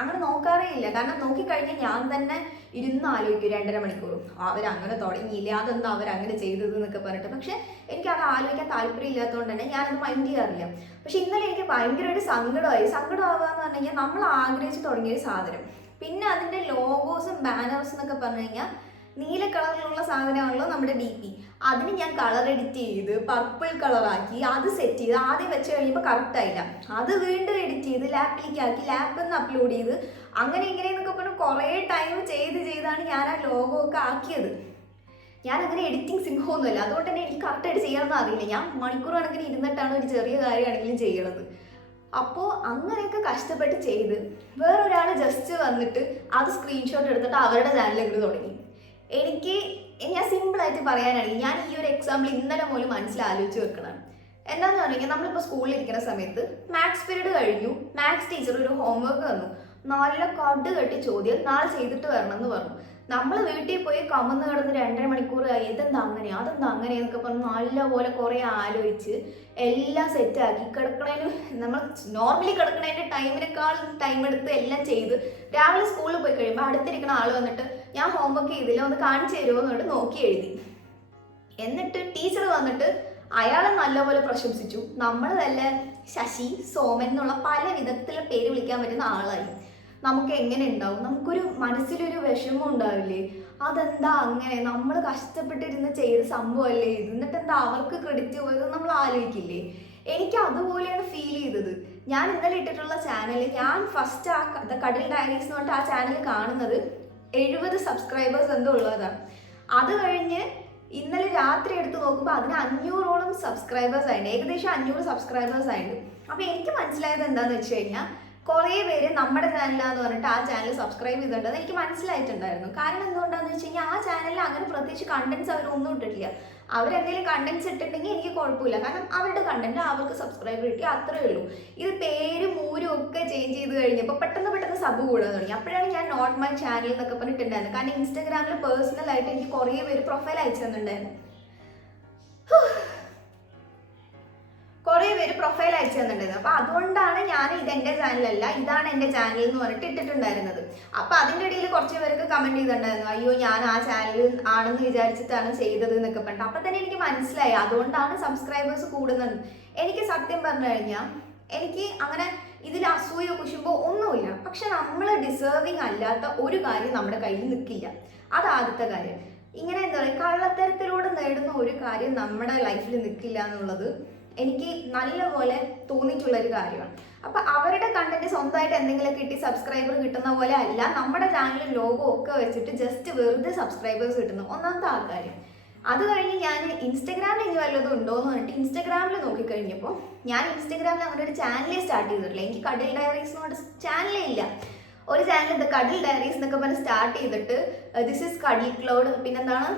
അങ്ങനെ നോക്കാറേ ഇല്ല. കാരണം നോക്കിക്കഴിഞ്ഞാൽ ഞാൻ തന്നെ ഇരുന്ന് ആലോചിക്കും 2.5 മണിക്കൂറും അവരങ്ങനെ തുടങ്ങിയില്ല, അതെന്താ അവരങ്ങനെ ചെയ്തത് എന്നൊക്കെ പറഞ്ഞിട്ട്. പക്ഷെ എനിക്ക് അത് ആലോചിക്കാൻ താല്പര്യം ഇല്ലാത്തതുകൊണ്ട് തന്നെ ഞാനത് മൈൻഡ് ചെയ്യാറില്ല. പക്ഷെ ഇന്നലെ എനിക്ക് ഭയങ്കരമായിട്ട് സങ്കടമാവുക എന്ന് പറഞ്ഞു കഴിഞ്ഞാൽ നമ്മൾ ആഗ്രഹിച്ച് തുടങ്ങിയൊരു സാധനം, പിന്നെ അതിൻ്റെ ലോഗോസും ബാനേഴ്സും എന്നൊക്കെ പറഞ്ഞു കഴിഞ്ഞാൽ നീല കളറിലുള്ള സാധനമാണല്ലോ നമ്മുടെ DP. അതിന് ഞാൻ കളർ എഡിറ്റ് ചെയ്ത് പർപ്പിൾ കളറാക്കി അത് സെറ്റ് ചെയ്ത് ആദ്യം വെച്ച് കഴിയുമ്പോൾ കറക്റ്റ് ആയില്ല, അത് വീണ്ടും എഡിറ്റ് ചെയ്ത് ലാപ്പിലേക്ക് ആക്കി, ലാപ്പിൽ നിന്ന് അപ്ലോഡ് ചെയ്ത് അങ്ങനെ ഇങ്ങനെയെന്നൊക്കെ പറഞ്ഞ് കുറേ ടൈം ചെയ്താണ് ഞാൻ ആ ലോഗോ ഒക്കെ ആക്കിയത്. ഞാൻ അങ്ങനെ എഡിറ്റിംഗ് സിംഹമൊന്നുമല്ല, അതുകൊണ്ട് തന്നെ എനിക്ക് കറക്റ്റായിട്ട് ചെയ്യാനൊന്നും അറിയില്ല. ഞാൻ മണിക്കൂർ കണക്കിന് ഇരുന്നിട്ടാണ് ഒരു ചെറിയ കാര്യമാണെങ്കിലും ചെയ്യണത്. അപ്പോൾ അങ്ങനെയൊക്കെ കഷ്ടപ്പെട്ട് ചെയ്ത് വേറൊരാൾ ജസ്റ്റ് വന്നിട്ട് അത് സ്ക്രീൻഷോട്ട് എടുത്തിട്ട് അവരുടെ ചാനൽ ഇങ്ങനെ തുടങ്ങി. ഞാൻ സിമ്പിളായിട്ട് പറയാനാണെങ്കിൽ ഞാൻ ഈ ഒരു എക്സാമ്പിൾ ഇന്നലെ പോലും മനസ്സിലാലോചിച്ച് വെക്കണം. എന്താണെന്ന് പറഞ്ഞാൽ നമ്മളിപ്പോൾ സ്കൂളിൽ ഇരിക്കുന്ന സമയത്ത് മാത്സ് പീരീഡ് കഴിഞ്ഞു, മാത്സ് ടീച്ചർ ഒരു ഹോംവർക്ക് തന്നു, നല്ല കട്ട് കെട്ടി ചോദ്യം നാളെ ചെയ്തിട്ട് വരണം എന്ന് പറഞ്ഞു. നമ്മൾ വീട്ടിൽ പോയി കമന്ന് കിടന്ന് 2.5 മണിക്കൂറായി ഇതെന്താ അങ്ങനെ അതെന്താ അങ്ങനെ എന്നൊക്കെ പറഞ്ഞ് നല്ലപോലെ കുറേ ആലോചിച്ച് എല്ലാം സെറ്റാക്കി കിടക്കണേന്, നമ്മൾ നോർമലി കിടക്കണേൻ്റെ ടൈമിനേക്കാൾ ടൈം എടുത്ത് എല്ലാം ചെയ്ത് രാവിലെ സ്കൂളിൽ പോയി കഴിയുമ്പോൾ അടുത്തിരിക്കുന്ന ആൾ വന്നിട്ട് ഞാൻ ഹോംവർക്ക് ചെയ്തില്ല ഒന്ന് കാണിച്ചു തരുമോ എന്നിട്ട് നോക്കി എഴുതി. എന്നിട്ട് ടീച്ചർ വന്നിട്ട് അയാളെ നല്ലപോലെ പ്രശംസിച്ചു. നമ്മൾ നല്ല ശശി, സോമൻ എന്നുള്ള പല വിധത്തിലുള്ള പേര് വിളിക്കാൻ പറ്റുന്ന ആളായി. നമുക്ക് എങ്ങനെ ഉണ്ടാവും, നമുക്കൊരു മനസ്സിലൊരു വിഷമം ഉണ്ടാവില്ലേ, അതെന്താ അങ്ങനെ നമ്മൾ കഷ്ടപ്പെട്ടിരുന്ന് ചെയ്ത സംഭവമല്ലേ ഇത്, എന്നിട്ട് എന്താ അവർക്ക് ക്രെഡിറ്റ് പോയത് നമ്മൾ ആലോചിക്കില്ലേ. എനിക്ക് അതുപോലെയാണ് ഫീൽ ചെയ്തത്. ഞാൻ ഇന്നലെ ഇട്ടിട്ടുള്ള ചാനൽ, ഞാൻ ഫസ്റ്റ് ആ കടിൽ ഡയറീസ് എന്ന് പറഞ്ഞിട്ട് ആ ചാനൽ കാണുന്നത് 70 സബ്സ്ക്രൈബേഴ്സ് എന്തോ ഉള്ളതാണ്. അത് കഴിഞ്ഞ് ഇന്നലെ രാത്രി എടുത്ത് നോക്കുമ്പോൾ അതിന് 500ഓളം സബ്സ്ക്രൈബേഴ്സ് ആയിട്ട്, ഏകദേശം 500 സബ്സ്ക്രൈബേഴ്സ് ആയിട്ട്. അപ്പോൾ എനിക്ക് മനസ്സിലായത് എന്താണെന്ന് വെച്ച് കഴിഞ്ഞാൽ കുറേ പേര് നമ്മുടെ ചാനലാന്ന് പറഞ്ഞിട്ട് ആ ചാനൽ സബ്സ്ക്രൈബ് ചെയ്തിട്ടുണ്ടെന്ന് എനിക്ക് മനസ്സിലായിട്ടുണ്ടായിരുന്നു. കാരണം എന്തുകൊണ്ടാണെന്ന് വെച്ച് കഴിഞ്ഞാൽ ആ ചാനലിൽ അങ്ങനെ പ്രത്യേകിച്ച് കണ്ടന്റ്സ് അവരൊന്നും ഇട്ടിട്ടില്ല. അവരെന്തെങ്കിലും കണ്ടന്റ്സ് ഇട്ടിട്ടുണ്ടെങ്കിൽ എനിക്ക് കുഴപ്പമില്ല, കാരണം അവരുടെ കണ്ടന്റ് അവർക്ക് സബ്സ്ക്രൈബ് കിട്ടി, അത്രേ ഉള്ളൂ. ഇത് പേരും ഊരും ഒക്കെ ചേഞ്ച് ചെയ്ത് കഴിഞ്ഞപ്പോൾ പെട്ടെന്ന് സബ് കൂടാൻ തുടങ്ങി. അപ്പോഴാണ് ഞാൻ നോട്ട് മൈ ചാനൽ എന്നൊക്കെ പറഞ്ഞിട്ടുണ്ടായിരുന്നു. കാരണം ഇൻസ്റ്റാഗ്രാമിൽ പേഴ്സണലായിട്ട് എനിക്ക് കുറേ പേര് പ്രൊഫൈൽ അയച്ചു തന്നിട്ടുണ്ടായിരുന്നു. കുറേ പേര് പ്രൊഫൈൽ അയച്ചു തന്നിട്ടുണ്ടായിരുന്നു. അപ്പോൾ അതുകൊണ്ടാണ് ഞാൻ ഇതെൻ്റെ ചാനലല്ല, ഇതാണ് എൻ്റെ ചാനൽ എന്ന് പറഞ്ഞിട്ട് ഇട്ടിട്ടുണ്ടായിരുന്നത്. അപ്പോൾ അതിൻ്റെ ഇടയിൽ കുറച്ച് പേർക്ക് കമൻറ്റ് ചെയ്തിട്ടുണ്ടായിരുന്നു, അയ്യോ ഞാൻ ആ ചാനൽ ആണെന്ന് വിചാരിച്ചിട്ടാണ് ചെയ്തത് എന്നൊക്കെ പറഞ്ഞിട്ട്. അപ്പോൾ തന്നെ എനിക്ക് മനസ്സിലായി അതുകൊണ്ടാണ് സബ്സ്ക്രൈബേഴ്സ് കൂടുന്നത്. എനിക്ക് സത്യം പറഞ്ഞു കഴിഞ്ഞാൽ എനിക്ക് അങ്ങനെ ഇതിൽ അസൂയോ കുശുമ്പോ ഒന്നുമില്ല. പക്ഷെ നമ്മൾ ഡിസേർവിങ് അല്ലാത്ത ഒരു കാര്യം നമ്മുടെ കയ്യിൽ നിൽക്കില്ല. അത് ആദ്യത്തെ കാര്യം. ഇങ്ങനെ എന്താ പറയുക, കള്ളത്തരത്തിലൂടെ നേടുന്ന ഒരു കാര്യം നമ്മുടെ ലൈഫിൽ നിൽക്കില്ല എന്നുള്ളത് എനിക്ക് നല്ലപോലെ തോന്നിയിട്ടുള്ളൊരു കാര്യമാണ്. അപ്പം അവരുടെ കണ്ടന്റ് സ്വന്തമായിട്ട് എന്തെങ്കിലും കിട്ടി സബ്സ്ക്രൈബർ കിട്ടുന്ന പോലെ അല്ല നമ്മുടെ ചാനലിൽ ലോഗോ ഒക്കെ വെച്ചിട്ട് ജസ്റ്റ് വെറുതെ സബ്സ്ക്രൈബേഴ്സ് കിട്ടുന്നു, ഒന്നാമത്തെ ആ കാര്യം. അത് കഴിഞ്ഞ് ഞാൻ ഇൻസ്റ്റഗ്രാമിൽ ഇനി വല്ലതും ഉണ്ടോ എന്ന് പറഞ്ഞിട്ട് ഇൻസ്റ്റഗ്രാമിൽ നോക്കിക്കഴിഞ്ഞപ്പോൾ ഞാൻ ഇൻസ്റ്റഗ്രാമിൽ അങ്ങനെ ഒരു ചാനലേ സ്റ്റാർട്ട് ചെയ്തിട്ടില്ല. എനിക്ക് കടിൽ ഡയറീസ് എന്ന് പറഞ്ഞ ചാനലേ ഇല്ല. ഒരു ചാനൽ ഇത് കടിൽ ഡയറീസ് എന്നൊക്കെ പറഞ്ഞ് സ്റ്റാർട്ട് ചെയ്തിട്ട് ദിസ് ഈസ് കടിൽ ക്ലൗഡ്, പിന്നെന്താണ്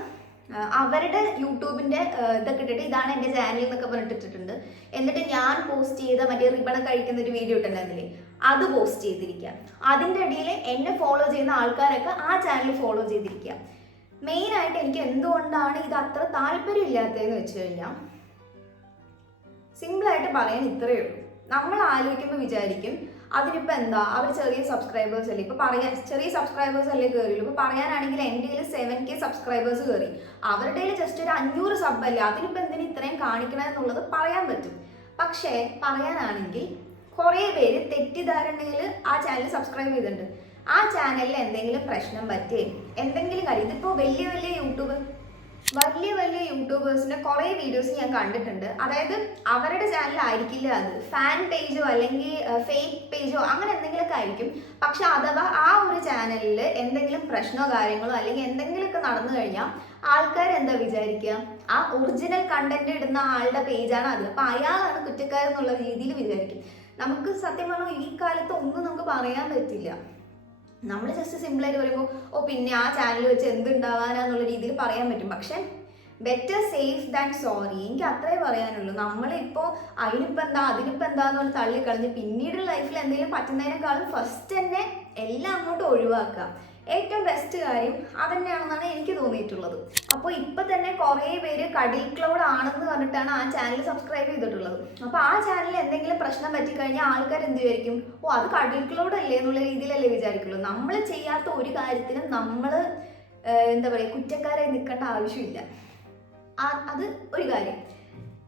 അവരുടെ യൂട്യൂബിൻ്റെ ഇതൊക്കെ ഇട്ടിട്ട് ഇതാണ് എൻ്റെ ചാനൽ എന്നൊക്കെ പറഞ്ഞിട്ടിട്ടുണ്ട്. എന്നിട്ട് ഞാൻ പോസ്റ്റ് ചെയ്ത മറ്റേ റിബൺ കഴിക്കുന്ന ഒരു വീഡിയോ ഇട്ടുണ്ടായിരുന്നില്ലേ, അത് പോസ്റ്റ് ചെയ്തിരിക്കുക. അതിൻ്റെ ഇടയിൽ എന്നെ ഫോളോ ചെയ്യുന്ന ആൾക്കാരൊക്കെ ആ ചാനൽ ഫോളോ ചെയ്തിരിക്കുക. മെയിനായിട്ട് എനിക്ക് എന്തുകൊണ്ടാണ് ഇത് അത്ര താല്പര്യമില്ലാത്തതെന്ന് വെച്ച് കഴിഞ്ഞാൽ സിമ്പിളായിട്ട് പറയാൻ ഇത്രയേ ഉള്ളൂ. നമ്മൾ ആലോചിക്കുമ്പോൾ വിചാരിക്കും അതിനിപ്പോൾ എന്താ, അവർ ചെറിയ സബ്സ്ക്രൈബേഴ്സ് അല്ലേ, ഇപ്പോൾ പറയാൻ ചെറിയ സബ്സ്ക്രൈബേഴ്സ് അല്ലേ കയറിയുള്ളൂ. ഇപ്പോൾ പറയാനാണെങ്കിൽ എൻ്റെ കയ്യിൽ 7K സബ്സ്ക്രൈബേഴ്സ് കയറി, അവരുടെ കയ്യിൽ ജസ്റ്റ് ഒരു 500 സബ് അല്ലേ, അതിനിപ്പോൾ എന്തിനു ഇത്രയും കാണിക്കണമെന്നുള്ളത് പറയാൻ പറ്റും. പക്ഷേ പറയാനാണെങ്കിൽ കുറേ പേര് തെറ്റിദ്ധാരണയിൽ ആ ചാനൽ സബ്സ്ക്രൈബ് ചെയ്തിട്ടുണ്ട്. ആ ചാനലിൽ എന്തെങ്കിലും പ്രശ്നം പറ്റേ എന്തെങ്കിലും കാര്യം, ഇതിപ്പോൾ വലിയ യൂട്യൂബേഴ്സിൻ്റെ കുറേ വീഡിയോസ് ഞാൻ കണ്ടിട്ടുണ്ട്. അതായത് അവരുടെ ചാനലായിരിക്കില്ല അത്, ഫാൻ പേജോ അല്ലെങ്കിൽ ഫേക്ക് പേജോ അങ്ങനെ എന്തെങ്കിലുമൊക്കെ ആയിരിക്കും. പക്ഷെ അഥവാ ആ ഒരു ചാനലിൽ എന്തെങ്കിലും പ്രശ്നമോ കാര്യങ്ങളോ അല്ലെങ്കിൽ എന്തെങ്കിലുമൊക്കെ നടന്നു കഴിഞ്ഞാൽ ആൾക്കാർ എന്താ വിചാരിക്കുക, ആ ഒറിജിനൽ കണ്ടന്റ് ഇടുന്ന ആളുടെ പേജാണ് അത്, അപ്പം അയാളാണ് കുറ്റക്കാരെന്നുള്ള രീതിയിൽ വിചാരിക്കും. നമുക്ക് സത്യം പറഞ്ഞാൽ ഈ കാലത്ത് ഒന്നും നമുക്ക് പറയാൻ പറ്റില്ല. നമ്മൾ ജസ്റ്റ് സിമ്പിളായിട്ട് പറയുമ്പോൾ ഓ പിന്നെ ആ ചാനൽ വെച്ച് എന്തുണ്ടാവാനാന്നുള്ള രീതിയിൽ പറയാൻ പറ്റും. പക്ഷെ ബെറ്റർ സേഫ് ദാൻ സോറി, എനിക്ക് അത്രേ പറയാനുള്ളൂ. നമ്മളിപ്പോൾ അതിനിപ്പോൾ എന്താ അതിനിപ്പോൾ എന്താന്ന് പറഞ്ഞ് തള്ളിക്കളഞ്ഞ് പിന്നീട് ലൈഫിൽ എന്തെങ്കിലും പറ്റുന്നതിനേക്കാളും ഫസ്റ്റ് തന്നെ എല്ലാം അങ്ങോട്ട് ഒഴിവാക്കുക. ഏറ്റവും ബെസ്റ്റ് കാര്യം അതന്നെയാണെന്നാണ് എനിക്ക് തോന്നിയിട്ടുള്ളത്. അപ്പോൾ ഇപ്പം തന്നെ കുറേ പേര് കടിൽ ക്ലൗഡ് ആണെന്ന് പറഞ്ഞിട്ടാണ് ആ ചാനൽ സബ്സ്ക്രൈബ് ചെയ്തിട്ടുള്ളത്. അപ്പോൾ ആ ചാനലിൽ എന്തെങ്കിലും പ്രശ്നം പറ്റിക്കഴിഞ്ഞാൽ ആൾക്കാർ എന്ത് വിചാരിക്കും, ഓ അത് കടിൽ ക്ലൗഡ് അല്ലേ എന്നുള്ള രീതിയിലല്ലേ വിചാരിക്കുള്ളൂ. നമ്മൾ ചെയ്യാത്ത ഒരു കാര്യത്തിനും നമ്മൾ എന്താ പറയുക കുറ്റക്കാരായി നിൽക്കേണ്ട ആവശ്യമില്ല. അത് ഒരു കാര്യം.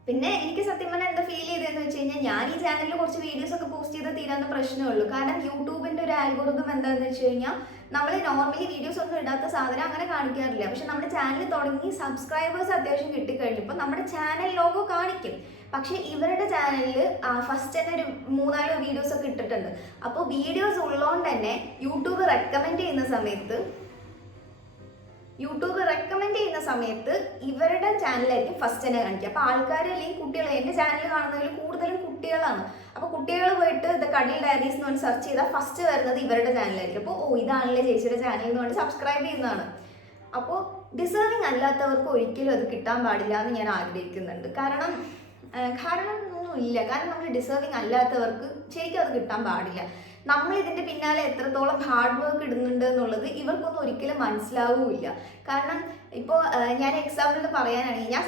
പിന്നെ എനിക്ക് സത്യം പറഞ്ഞാൽ എന്താ ഫീൽ ചെയ്തതെന്ന് വെച്ച് കഴിഞ്ഞാൽ, ഞാൻ ഈ ചാനലിൽ കുറച്ച് വീഡിയോസ് ഒക്കെ പോസ്റ്റ് ചെയ്ത് തീരാവുന്ന പ്രശ്നമുള്ളൂ. കാരണം യൂട്യൂബിൻ്റെ ഒരു ആൽഗോരിതം എന്താണെന്ന് വെച്ച് കഴിഞ്ഞാൽ, നമ്മൾ നോർമലി വീഡിയോസ് ഒന്നും ഇടാത്ത സാധനം അങ്ങനെ കാണിക്കാറില്ല. പക്ഷെ നമ്മുടെ ചാനൽ തുടങ്ങി സബ്സ്ക്രൈബേഴ്സ് അത്യാവശ്യം കിട്ടിക്കഴിഞ്ഞപ്പോൾ നമ്മുടെ ചാനൽ ലോഗോ കാണിക്കും. പക്ഷെ ഇവരുടെ ചാനലിൽ ഫസ്റ്റ് തന്നെ ഒരു 3-4 വീഡിയോസ് ഒക്കെ ഇട്ടിട്ടുണ്ട്. അപ്പോൾ വീഡിയോസ് ഉള്ളതുകൊണ്ട് തന്നെ യൂട്യൂബ് റെക്കമെൻഡ് ചെയ്യുന്ന സമയത്ത് ഇവരുടെ ചാനലായിരിക്കും ഫസ്റ്റ് തന്നെ കാണിക്കുക. അപ്പോൾ ആൾക്കാർ അല്ലെങ്കിൽ കുട്ടികൾ, എൻ്റെ ചാനൽ കാണുന്നതിൽ കൂടുതലും കുട്ടികളാണ്. അപ്പോൾ കുട്ടികൾ പോയിട്ട് ദ കടിൽ ഡയറീസ് എന്ന് പറഞ്ഞ് സെർച്ച് ചെയ്താൽ ഫസ്റ്റ് വരുന്നത് ഇവരുടെ ചാനലായിരിക്കും. അപ്പോൾ ഓ ഇതാണല്ലേ ചേച്ചിയുടെ ചാനൽ എന്ന് പറഞ്ഞ് സബ്സ്ക്രൈബ് ചെയ്യുന്നതാണ്. അപ്പോൾ ഡിസേർവിങ് അല്ലാത്തവർക്ക് ഒരിക്കലും അത് കിട്ടാൻ പാടില്ല എന്ന് ഞാൻ ആഗ്രഹിക്കുന്നുണ്ട്. കാരണം ഒന്നുമില്ല. കാരണം നമ്മൾ ഡിസേർവിങ് അല്ലാത്തവർക്ക് ശരിക്കും അത് കിട്ടാൻ പാടില്ല. നമ്മൾ ഇതിൻ്റെ പിന്നാലെ എത്രത്തോളം ഹാർഡ് വർക്ക് ഇടുന്നുണ്ട് എന്നുള്ളത് ഇവർക്കൊന്നും ഒരിക്കലും മനസ്സിലാവുകയില്ല. കാരണം ഇപ്പോൾ ഞാൻ എക്സാമ്പിളിന് പറയാനാണെങ്കിൽ, ഞാൻ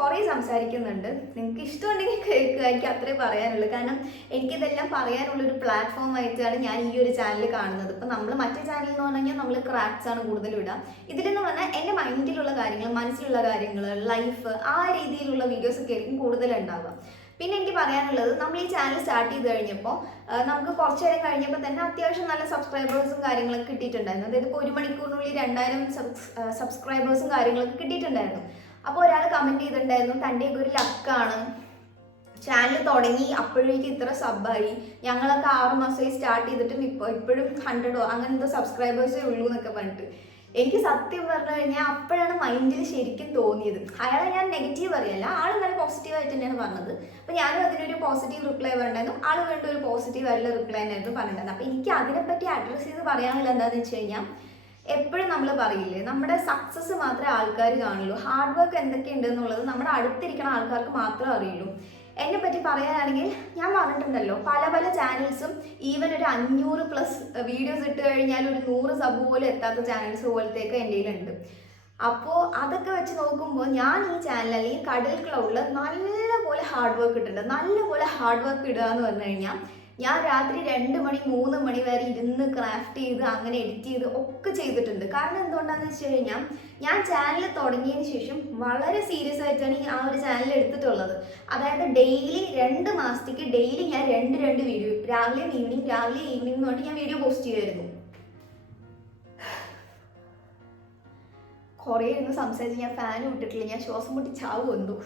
കുറേ സംസാരിക്കുന്നുണ്ട്. നിങ്ങൾക്ക് ഇഷ്ടമുണ്ടെങ്കിൽ കേൾക്കുക, എനിക്ക് അത്രേ പറയാനുള്ളൂ. കാരണം എനിക്കിതെല്ലാം പറയാനുള്ളൊരു പ്ലാറ്റ്ഫോം ആയിട്ടാണ് ഞാൻ ഈ ഒരു ചാനൽ കാണുന്നത്. ഇപ്പോൾ നമ്മൾ മറ്റേ ചാനൽ എന്ന് പറഞ്ഞു കഴിഞ്ഞാൽ നമ്മൾ ക്രാഫ്റ്റ്സ് ആണ് കൂടുതലും ഇടുക. ഇതിലെന്ന് പറഞ്ഞാൽ എൻ്റെ മൈൻഡിലുള്ള കാര്യങ്ങൾ, മനസ്സിലുള്ള കാര്യങ്ങൾ, ലൈഫ്, ആ രീതിയിലുള്ള വീഡിയോസൊക്കെ ആയിരിക്കും കൂടുതലുണ്ടാവുക. പിന്നെ എനിക്ക് പറയാനുള്ളത്, നമ്മൾ ഈ ചാനൽ സ്റ്റാർട്ട് ചെയ്ത് കഴിഞ്ഞപ്പോൾ നമുക്ക് കുറച്ച് നേരം കഴിഞ്ഞപ്പോൾ തന്നെ അത്യാവശ്യം നല്ല സബ്സ്ക്രൈബേഴ്സും കാര്യങ്ങളൊക്കെ കിട്ടിയിട്ടുണ്ടായിരുന്നു. അതായത് ഇപ്പോൾ 1 മണിക്കൂറിനുള്ളിൽ 2000 സബ്സ്ക്രൈബേഴ്സും കാര്യങ്ങളൊക്കെ കിട്ടിയിട്ടുണ്ടായിരുന്നു. അപ്പോൾ ഒരാൾ കമൻറ്റ് ചെയ്തിട്ടുണ്ടായിരുന്നു, തൻ്റെയൊക്കെ ഒരു ലക്കാണ്, ചാനൽ തുടങ്ങി അപ്പോഴേക്കും ഇത്ര സബ്ബായി, ഞങ്ങളൊക്കെ 6 മാസമായി സ്റ്റാർട്ട് ചെയ്തിട്ടും ഇപ്പോഴും 100 അങ്ങനത്തെ സബ്സ്ക്രൈബേഴ്സേ ഉള്ളൂ എന്നൊക്കെ പറഞ്ഞിട്ട്. എനിക്ക് സത്യം പറഞ്ഞു കഴിഞ്ഞാൽ അപ്പോഴാണ് മൈൻഡിൽ ശരിക്കും തോന്നിയത്. അയാളെ ഞാൻ നെഗറ്റീവ് പറയല്ല, ആൾ നല്ല പോസിറ്റീവായിട്ട് തന്നെയാണ് പറഞ്ഞത്. അപ്പോൾ ഞാനും അതിനൊരു പോസിറ്റീവ് റിപ്ലൈ വേണ്ടായിരുന്നു, ആൾ വീണ്ടും ഒരു പോസിറ്റീവ് ആയിട്ടുള്ള റിപ്ലൈ തന്നെയായിരുന്നു പറഞ്ഞിട്ടുണ്ടായിരുന്നു. അപ്പോൾ എനിക്ക് അതിനെപ്പറ്റി അഡ്രസ്സ് ചെയ്ത് പറയാനുള്ള എന്താണെന്ന് വെച്ച് കഴിഞ്ഞാൽ, എപ്പോഴും നമ്മൾ പറയില്ലേ, നമ്മുടെ സക്സസ് മാത്രമേ ആൾക്കാർ കാണുള്ളൂ, ഹാർഡ് വർക്ക് എന്തൊക്കെയുണ്ട് എന്നുള്ളത് നമ്മുടെ അടുത്തിരിക്കുന്ന ആൾക്കാർക്ക് മാത്രമേ അറിയുള്ളൂ. എന്നെ പറ്റി പറയാനാണെങ്കിൽ, ഞാൻ പറഞ്ഞിട്ടുണ്ടല്ലോ, പല ചാനൽസും ഈവൻ ഒരു 500+ വീഡിയോസ് ഇട്ട് കഴിഞ്ഞാൽ ഒരു 100 സബ് പോലും എത്താത്ത ചാനൽസ് പോലത്തേക്ക് എൻ്റെ കയ്യിലുണ്ട്. അപ്പോൾ അതൊക്കെ വെച്ച് നോക്കുമ്പോൾ ഞാൻ ഈ ചാനൽ അല്ലെങ്കിൽ കടൽ ക്ലൗഡിൽ നല്ലപോലെ ഹാർഡ് വർക്ക് ഇട്ടിട്ടുണ്ട്. നല്ലപോലെ ഹാർഡ് വർക്ക് ഇടുക എന്ന് പറഞ്ഞു കഴിഞ്ഞാൽ, ഞാൻ രാത്രി 2 മണി 3 മണി വരെ ഇരുന്ന് ക്രാഫ്റ്റ് ചെയ്ത് അങ്ങനെ എഡിറ്റ് ചെയ്ത് ഒക്കെ ചെയ്തിട്ടുണ്ട്. കാരണം എന്തുകൊണ്ടാണെന്ന് വെച്ച് കഴിഞ്ഞാൽ, ഞാൻ ചാനൽ തുടങ്ങിയതിന് ശേഷം വളരെ സീരിയസ് ആയിട്ടാണ് ആ ഒരു ചാനൽ എടുത്തിട്ടുള്ളത്. അതായത് ഡെയിലി 2 മാസത്തേക്ക് ഡെയിലി ഞാൻ 2 വീഡിയോ, രാവിലെ ഈവനിങ് എന്ന് പറഞ്ഞിട്ട് ഞാൻ വീഡിയോ പോസ്റ്റ് ചെയ്യുമായിരുന്നു. കുറേ ഇരുന്ന് സംസാരിച്ച് ഞാൻ ഫാൻ വിട്ടിട്ടില്ല, ഞാൻ ശ്വാസം മുട്ടി ചാവ് വന്നു.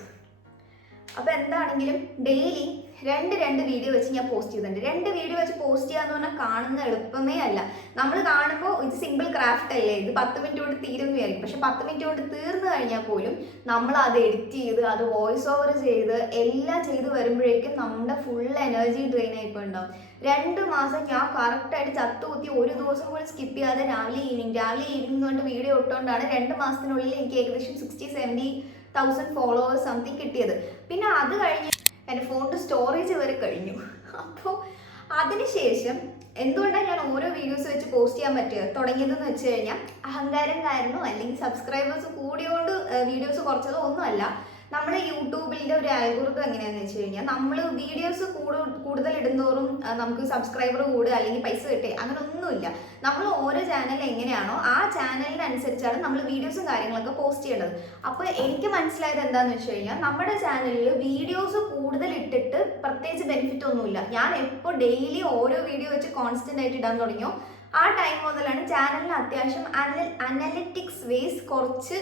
അപ്പോൾ എന്താണെങ്കിലും ഡെയിലി 2 വീഡിയോ വെച്ച് ഞാൻ പോസ്റ്റ് ചെയ്തിട്ടുണ്ട്. 2 വീഡിയോ വെച്ച് പോസ്റ്റ് ചെയ്യാന്ന് പറഞ്ഞാൽ കാണുന്ന എളുപ്പമേ അല്ല. നമ്മൾ കാണുമ്പോൾ ഇത് സിമ്പിൾ ക്രാഫ്റ്റ് അല്ലേ, ഇത് 10 മിനിറ്റ് കൊണ്ട് തീരുന്നു വിചാരിക്കും. പക്ഷെ 10 മിനിറ്റ് കൊണ്ട് തീർന്നു കഴിഞ്ഞാൽ പോലും നമ്മൾ അത് എഡിറ്റ് ചെയ്ത് അത് വോയിസ് ഓവർ ചെയ്ത് എല്ലാം ചെയ്ത് വരുമ്പോഴേക്കും നമ്മുടെ ഫുൾ എനർജി ഡ്രെയിൻ ആയിപ്പോണ്ടാവും. 2 മാസം ഞാൻ കറക്റ്റായിട്ട് ചത്തുകുത്തി ഒരു ദിവസം പോലും സ്കിപ്പ് ചെയ്യാതെ രാവിലെ ഈവനിങ് കൊണ്ട് വീഡിയോ ഇട്ടുകൊണ്ടാണ് 2 മാസത്തിനുള്ളിൽ എനിക്ക് ഏകദേശം 60-70,000 ഫോളോവേഴ്സ് സംതിങ് കിട്ടിയത്. പിന്നെ അത് കഴിഞ്ഞ് എൻ്റെ ഫോണിൻ്റെ സ്റ്റോറേജ് വരെ കഴിഞ്ഞു. അപ്പോൾ അതിനുശേഷം എന്തുകൊണ്ടാണ് ഞാൻ ഓരോ വീഡിയോസ് വെച്ച് പോസ്റ്റ് ചെയ്യാൻ തുടങ്ങിയതെന്ന് വെച്ച് കഴിഞ്ഞാൽ, അഹങ്കാരം കാരണമോ അല്ലെങ്കിൽ സബ്സ്ക്രൈബേഴ്സ് കൂടിയോണ്ട് വീഡിയോസ് കുറച്ചതോ ഒന്നുമല്ല. നമ്മുടെ യൂട്യൂബിൻ്റെ ഒരു ആൽഗോരിതം എങ്ങനെയാണെന്ന് വെച്ച് കഴിഞ്ഞാൽ, നമ്മൾ വീഡിയോസ് കൂടുതൽ ഇടുന്നതോറും നമുക്ക് സബ്സ്ക്രൈബർ കൂടുക അല്ലെങ്കിൽ പൈസ കിട്ടുക അങ്ങനെ ഒന്നുമില്ല. നമ്മൾ ഓരോ ചാനൽ എങ്ങനെയാണോ ആ ചാനലിനനുസരിച്ചാണ് നമ്മൾ വീഡിയോസും കാര്യങ്ങളൊക്കെ പോസ്റ്റ് ചെയ്യേണ്ടത്. അപ്പോൾ എനിക്ക് മനസ്സിലായത് എന്താണെന്ന് വെച്ച് കഴിഞ്ഞാൽ, നമ്മുടെ ചാനലിൽ വീഡിയോസ് കൂടുതൽ ഇട്ടിട്ട് പ്രത്യേകിച്ച് ബെനിഫിറ്റ് ഒന്നുമില്ല. ഞാൻ എപ്പോൾ ഡെയിലി ഓരോ വീഡിയോ വെച്ച് കോൺസ്റ്റൻ്റ് ആയിട്ട് ഇടാൻ തുടങ്ങിയോ ആ ടൈം മുതലാണ് ചാനലിന് അത്യാവശ്യം അനലിറ്റിക്സ് വേസ് കുറച്ച്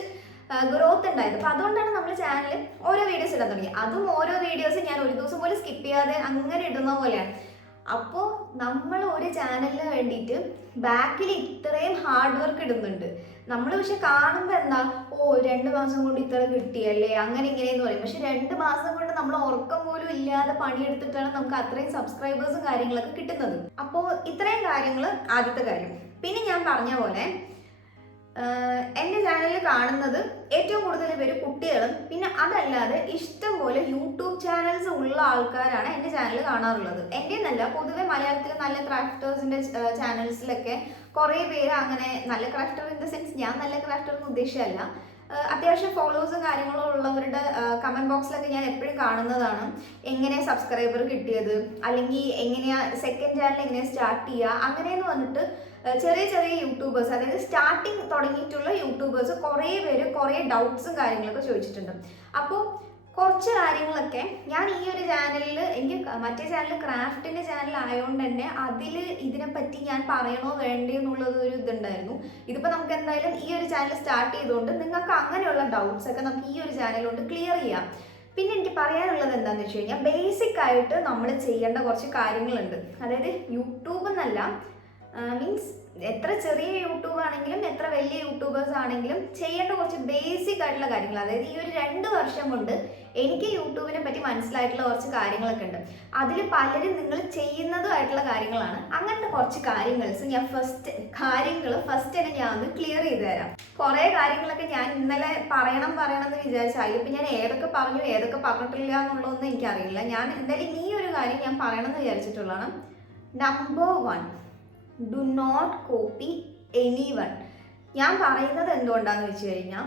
ഗ്രോത്ത് ഉണ്ടായത്. അപ്പോൾ അതുകൊണ്ടാണ് നമ്മൾ ചാനലിൽ ഓരോ വീഡിയോസ് ഇടാൻ തുടങ്ങി. അതും ഓരോ വീഡിയോസ് ഞാൻ ഒരു ദിവസം പോലും സ്കിപ്പ് ചെയ്യാതെ അങ്ങനെ ഇടുന്ന പോലെയാണ്. അപ്പോൾ നമ്മൾ ഒരു ചാനലിന് വേണ്ടിയിട്ട് ബാക്കിൽ ഇത്രയും ഹാർഡ് വർക്ക് ഇടുന്നുണ്ട്. നമ്മൾ പക്ഷെ കാണുമ്പോൾ എന്താ, 2 മാസം കൊണ്ട് ഇത്ര കിട്ടിയല്ലേ അങ്ങനെ ഇങ്ങനെയെന്ന് പറയും. പക്ഷെ 2 മാസം കൊണ്ട് നമ്മൾ ഉറക്കം പോലും ഇല്ലാതെ പണിയെടുത്തിട്ടാണ് നമുക്ക് അത്രയും സബ്സ്ക്രൈബേഴ്സും കാര്യങ്ങളൊക്കെ കിട്ടുന്നത്. അപ്പോൾ ഇത്രയും കാര്യങ്ങൾ ആദ്യത്തെ കാര്യം. പിന്നെ ഞാൻ പറഞ്ഞ പോലെ എൻ്റെ ചാനലിൽ കാണുന്നത് ഏറ്റവും കൂടുതൽ പേര് കുട്ടികളും പിന്നെ അതല്ലാതെ ഇഷ്ടം പോലെ യൂട്യൂബ് ചാനൽസ് ഉള്ള ആൾക്കാരാണ് എൻ്റെ ചാനൽ കാണാറുള്ളത്. എൻ്റെ എന്നല്ല, പൊതുവെ മലയാളത്തിൽ നല്ല ക്രാഫ്റ്റേഴ്സിൻ്റെ ചാനൽസിലൊക്കെ കുറേ പേര് അങ്ങനെ, നല്ല ക്രാഫ്റ്റർ ഇൻ ദ സെൻസ് ഞാൻ നല്ല ക്രാഫ്റ്റർ എന്ന് ഉദ്ദേശിച്ചല്ല, അത്യാവശ്യം ഫോളോവേഴ്സും കാര്യങ്ങളും ഉള്ളവരുടെ കമൻറ്റ് ബോക്സിലൊക്കെ ഞാൻ എപ്പോഴും കാണുന്നതാണ് എങ്ങനെ സബ്സ്ക്രൈബർ കിട്ടിയത്, അല്ലെങ്കിൽ എങ്ങനെയാ സെക്കൻഡ് ചാനൽ എങ്ങനെയാണ് സ്റ്റാർട്ട് ചെയ്യുക, അങ്ങനെയെന്ന് പറഞ്ഞിട്ട് ചെറിയ ചെറിയ യൂട്യൂബേഴ്സ്, അതായത് സ്റ്റാർട്ടിങ് തുടങ്ങിയിട്ടുള്ള യൂട്യൂബേഴ്സ് കുറേ പേര് കുറേ ഡൗട്ട്സും കാര്യങ്ങളൊക്കെ ചോദിച്ചിട്ടുണ്ട്. അപ്പോൾ കുറച്ച് കാര്യങ്ങളൊക്കെ ഞാൻ ഈ ഒരു ചാനലിൽ, എനിക്ക് മറ്റേ ചാനൽ ക്രാഫ്റ്റിൻ്റെ ചാനൽ ആയതുകൊണ്ട് തന്നെ അതിൽ ഇതിനെപ്പറ്റി ഞാൻ പറയണോ വേണ്ടേ എന്നുള്ളത് ഒരു ഇതുണ്ടായിരുന്നു. ഇതിപ്പോൾ നമുക്ക് എന്തായാലും ഈ ഒരു ചാനൽ സ്റ്റാർട്ട് ചെയ്തുകൊണ്ട് നിങ്ങൾക്ക് അങ്ങനെയുള്ള ഡൗട്ട്സ് ഒക്കെ നമുക്ക് ഈ ഒരു ചാനൽ കൊണ്ട് ക്ലിയർ ചെയ്യാം. പിന്നെ എനിക്ക് പറയാനുള്ളത് എന്താണെന്ന് വെച്ച് കഴിഞ്ഞാൽ, ബേസിക് ആയിട്ട് നമ്മൾ ചെയ്യേണ്ട കുറച്ച് കാര്യങ്ങളുണ്ട്. അതായത് യൂട്യൂബ് എന്നല്ല, മീൻസ് എത്ര ചെറിയ യൂട്യൂബ് ആണെങ്കിലും എത്ര വലിയ യൂട്യൂബേഴ്സ് ആണെങ്കിലും ചെയ്യേണ്ട കുറച്ച് ബേസിക് ആയിട്ടുള്ള കാര്യങ്ങൾ, അതായത് ഈ ഒരു 2 വർഷം കൊണ്ട് എനിക്ക് യൂട്യൂബിനെ പറ്റി മനസ്സിലായിട്ടുള്ള കുറച്ച് കാര്യങ്ങളൊക്കെ ഉണ്ട്. അതിൽ പലരും നിങ്ങൾ ചെയ്യുന്നതുമായിട്ടുള്ള കാര്യങ്ങളാണ്. അങ്ങനത്തെ കുറച്ച് കാര്യങ്ങൾസ് ഞാൻ ഫസ്റ്റ് തന്നെ ഞാൻ ഒന്ന് ക്ലിയർ ചെയ്ത് തരാം. കുറേ കാര്യങ്ങളൊക്കെ ഞാൻ ഇന്നലെ പറയണം എന്ന് വിചാരിച്ചാൽ ഇപ്പം ഞാൻ ഏതൊക്കെ പറഞ്ഞു ഏതൊക്കെ പറഞ്ഞിട്ടില്ല എന്നുള്ളതൊന്നും എനിക്കറിയില്ല. ഞാൻ എന്തായാലും ഈ ഒരു കാര്യം ഞാൻ പറയണമെന്ന് വിചാരിച്ചിട്ടുള്ളതാണ്. Number 1, do not copy anyone. ഞാൻ പറയുന്നത് എന്തുകൊണ്ടാണെന്ന് വെച്ച് കഴിഞ്ഞാൽ,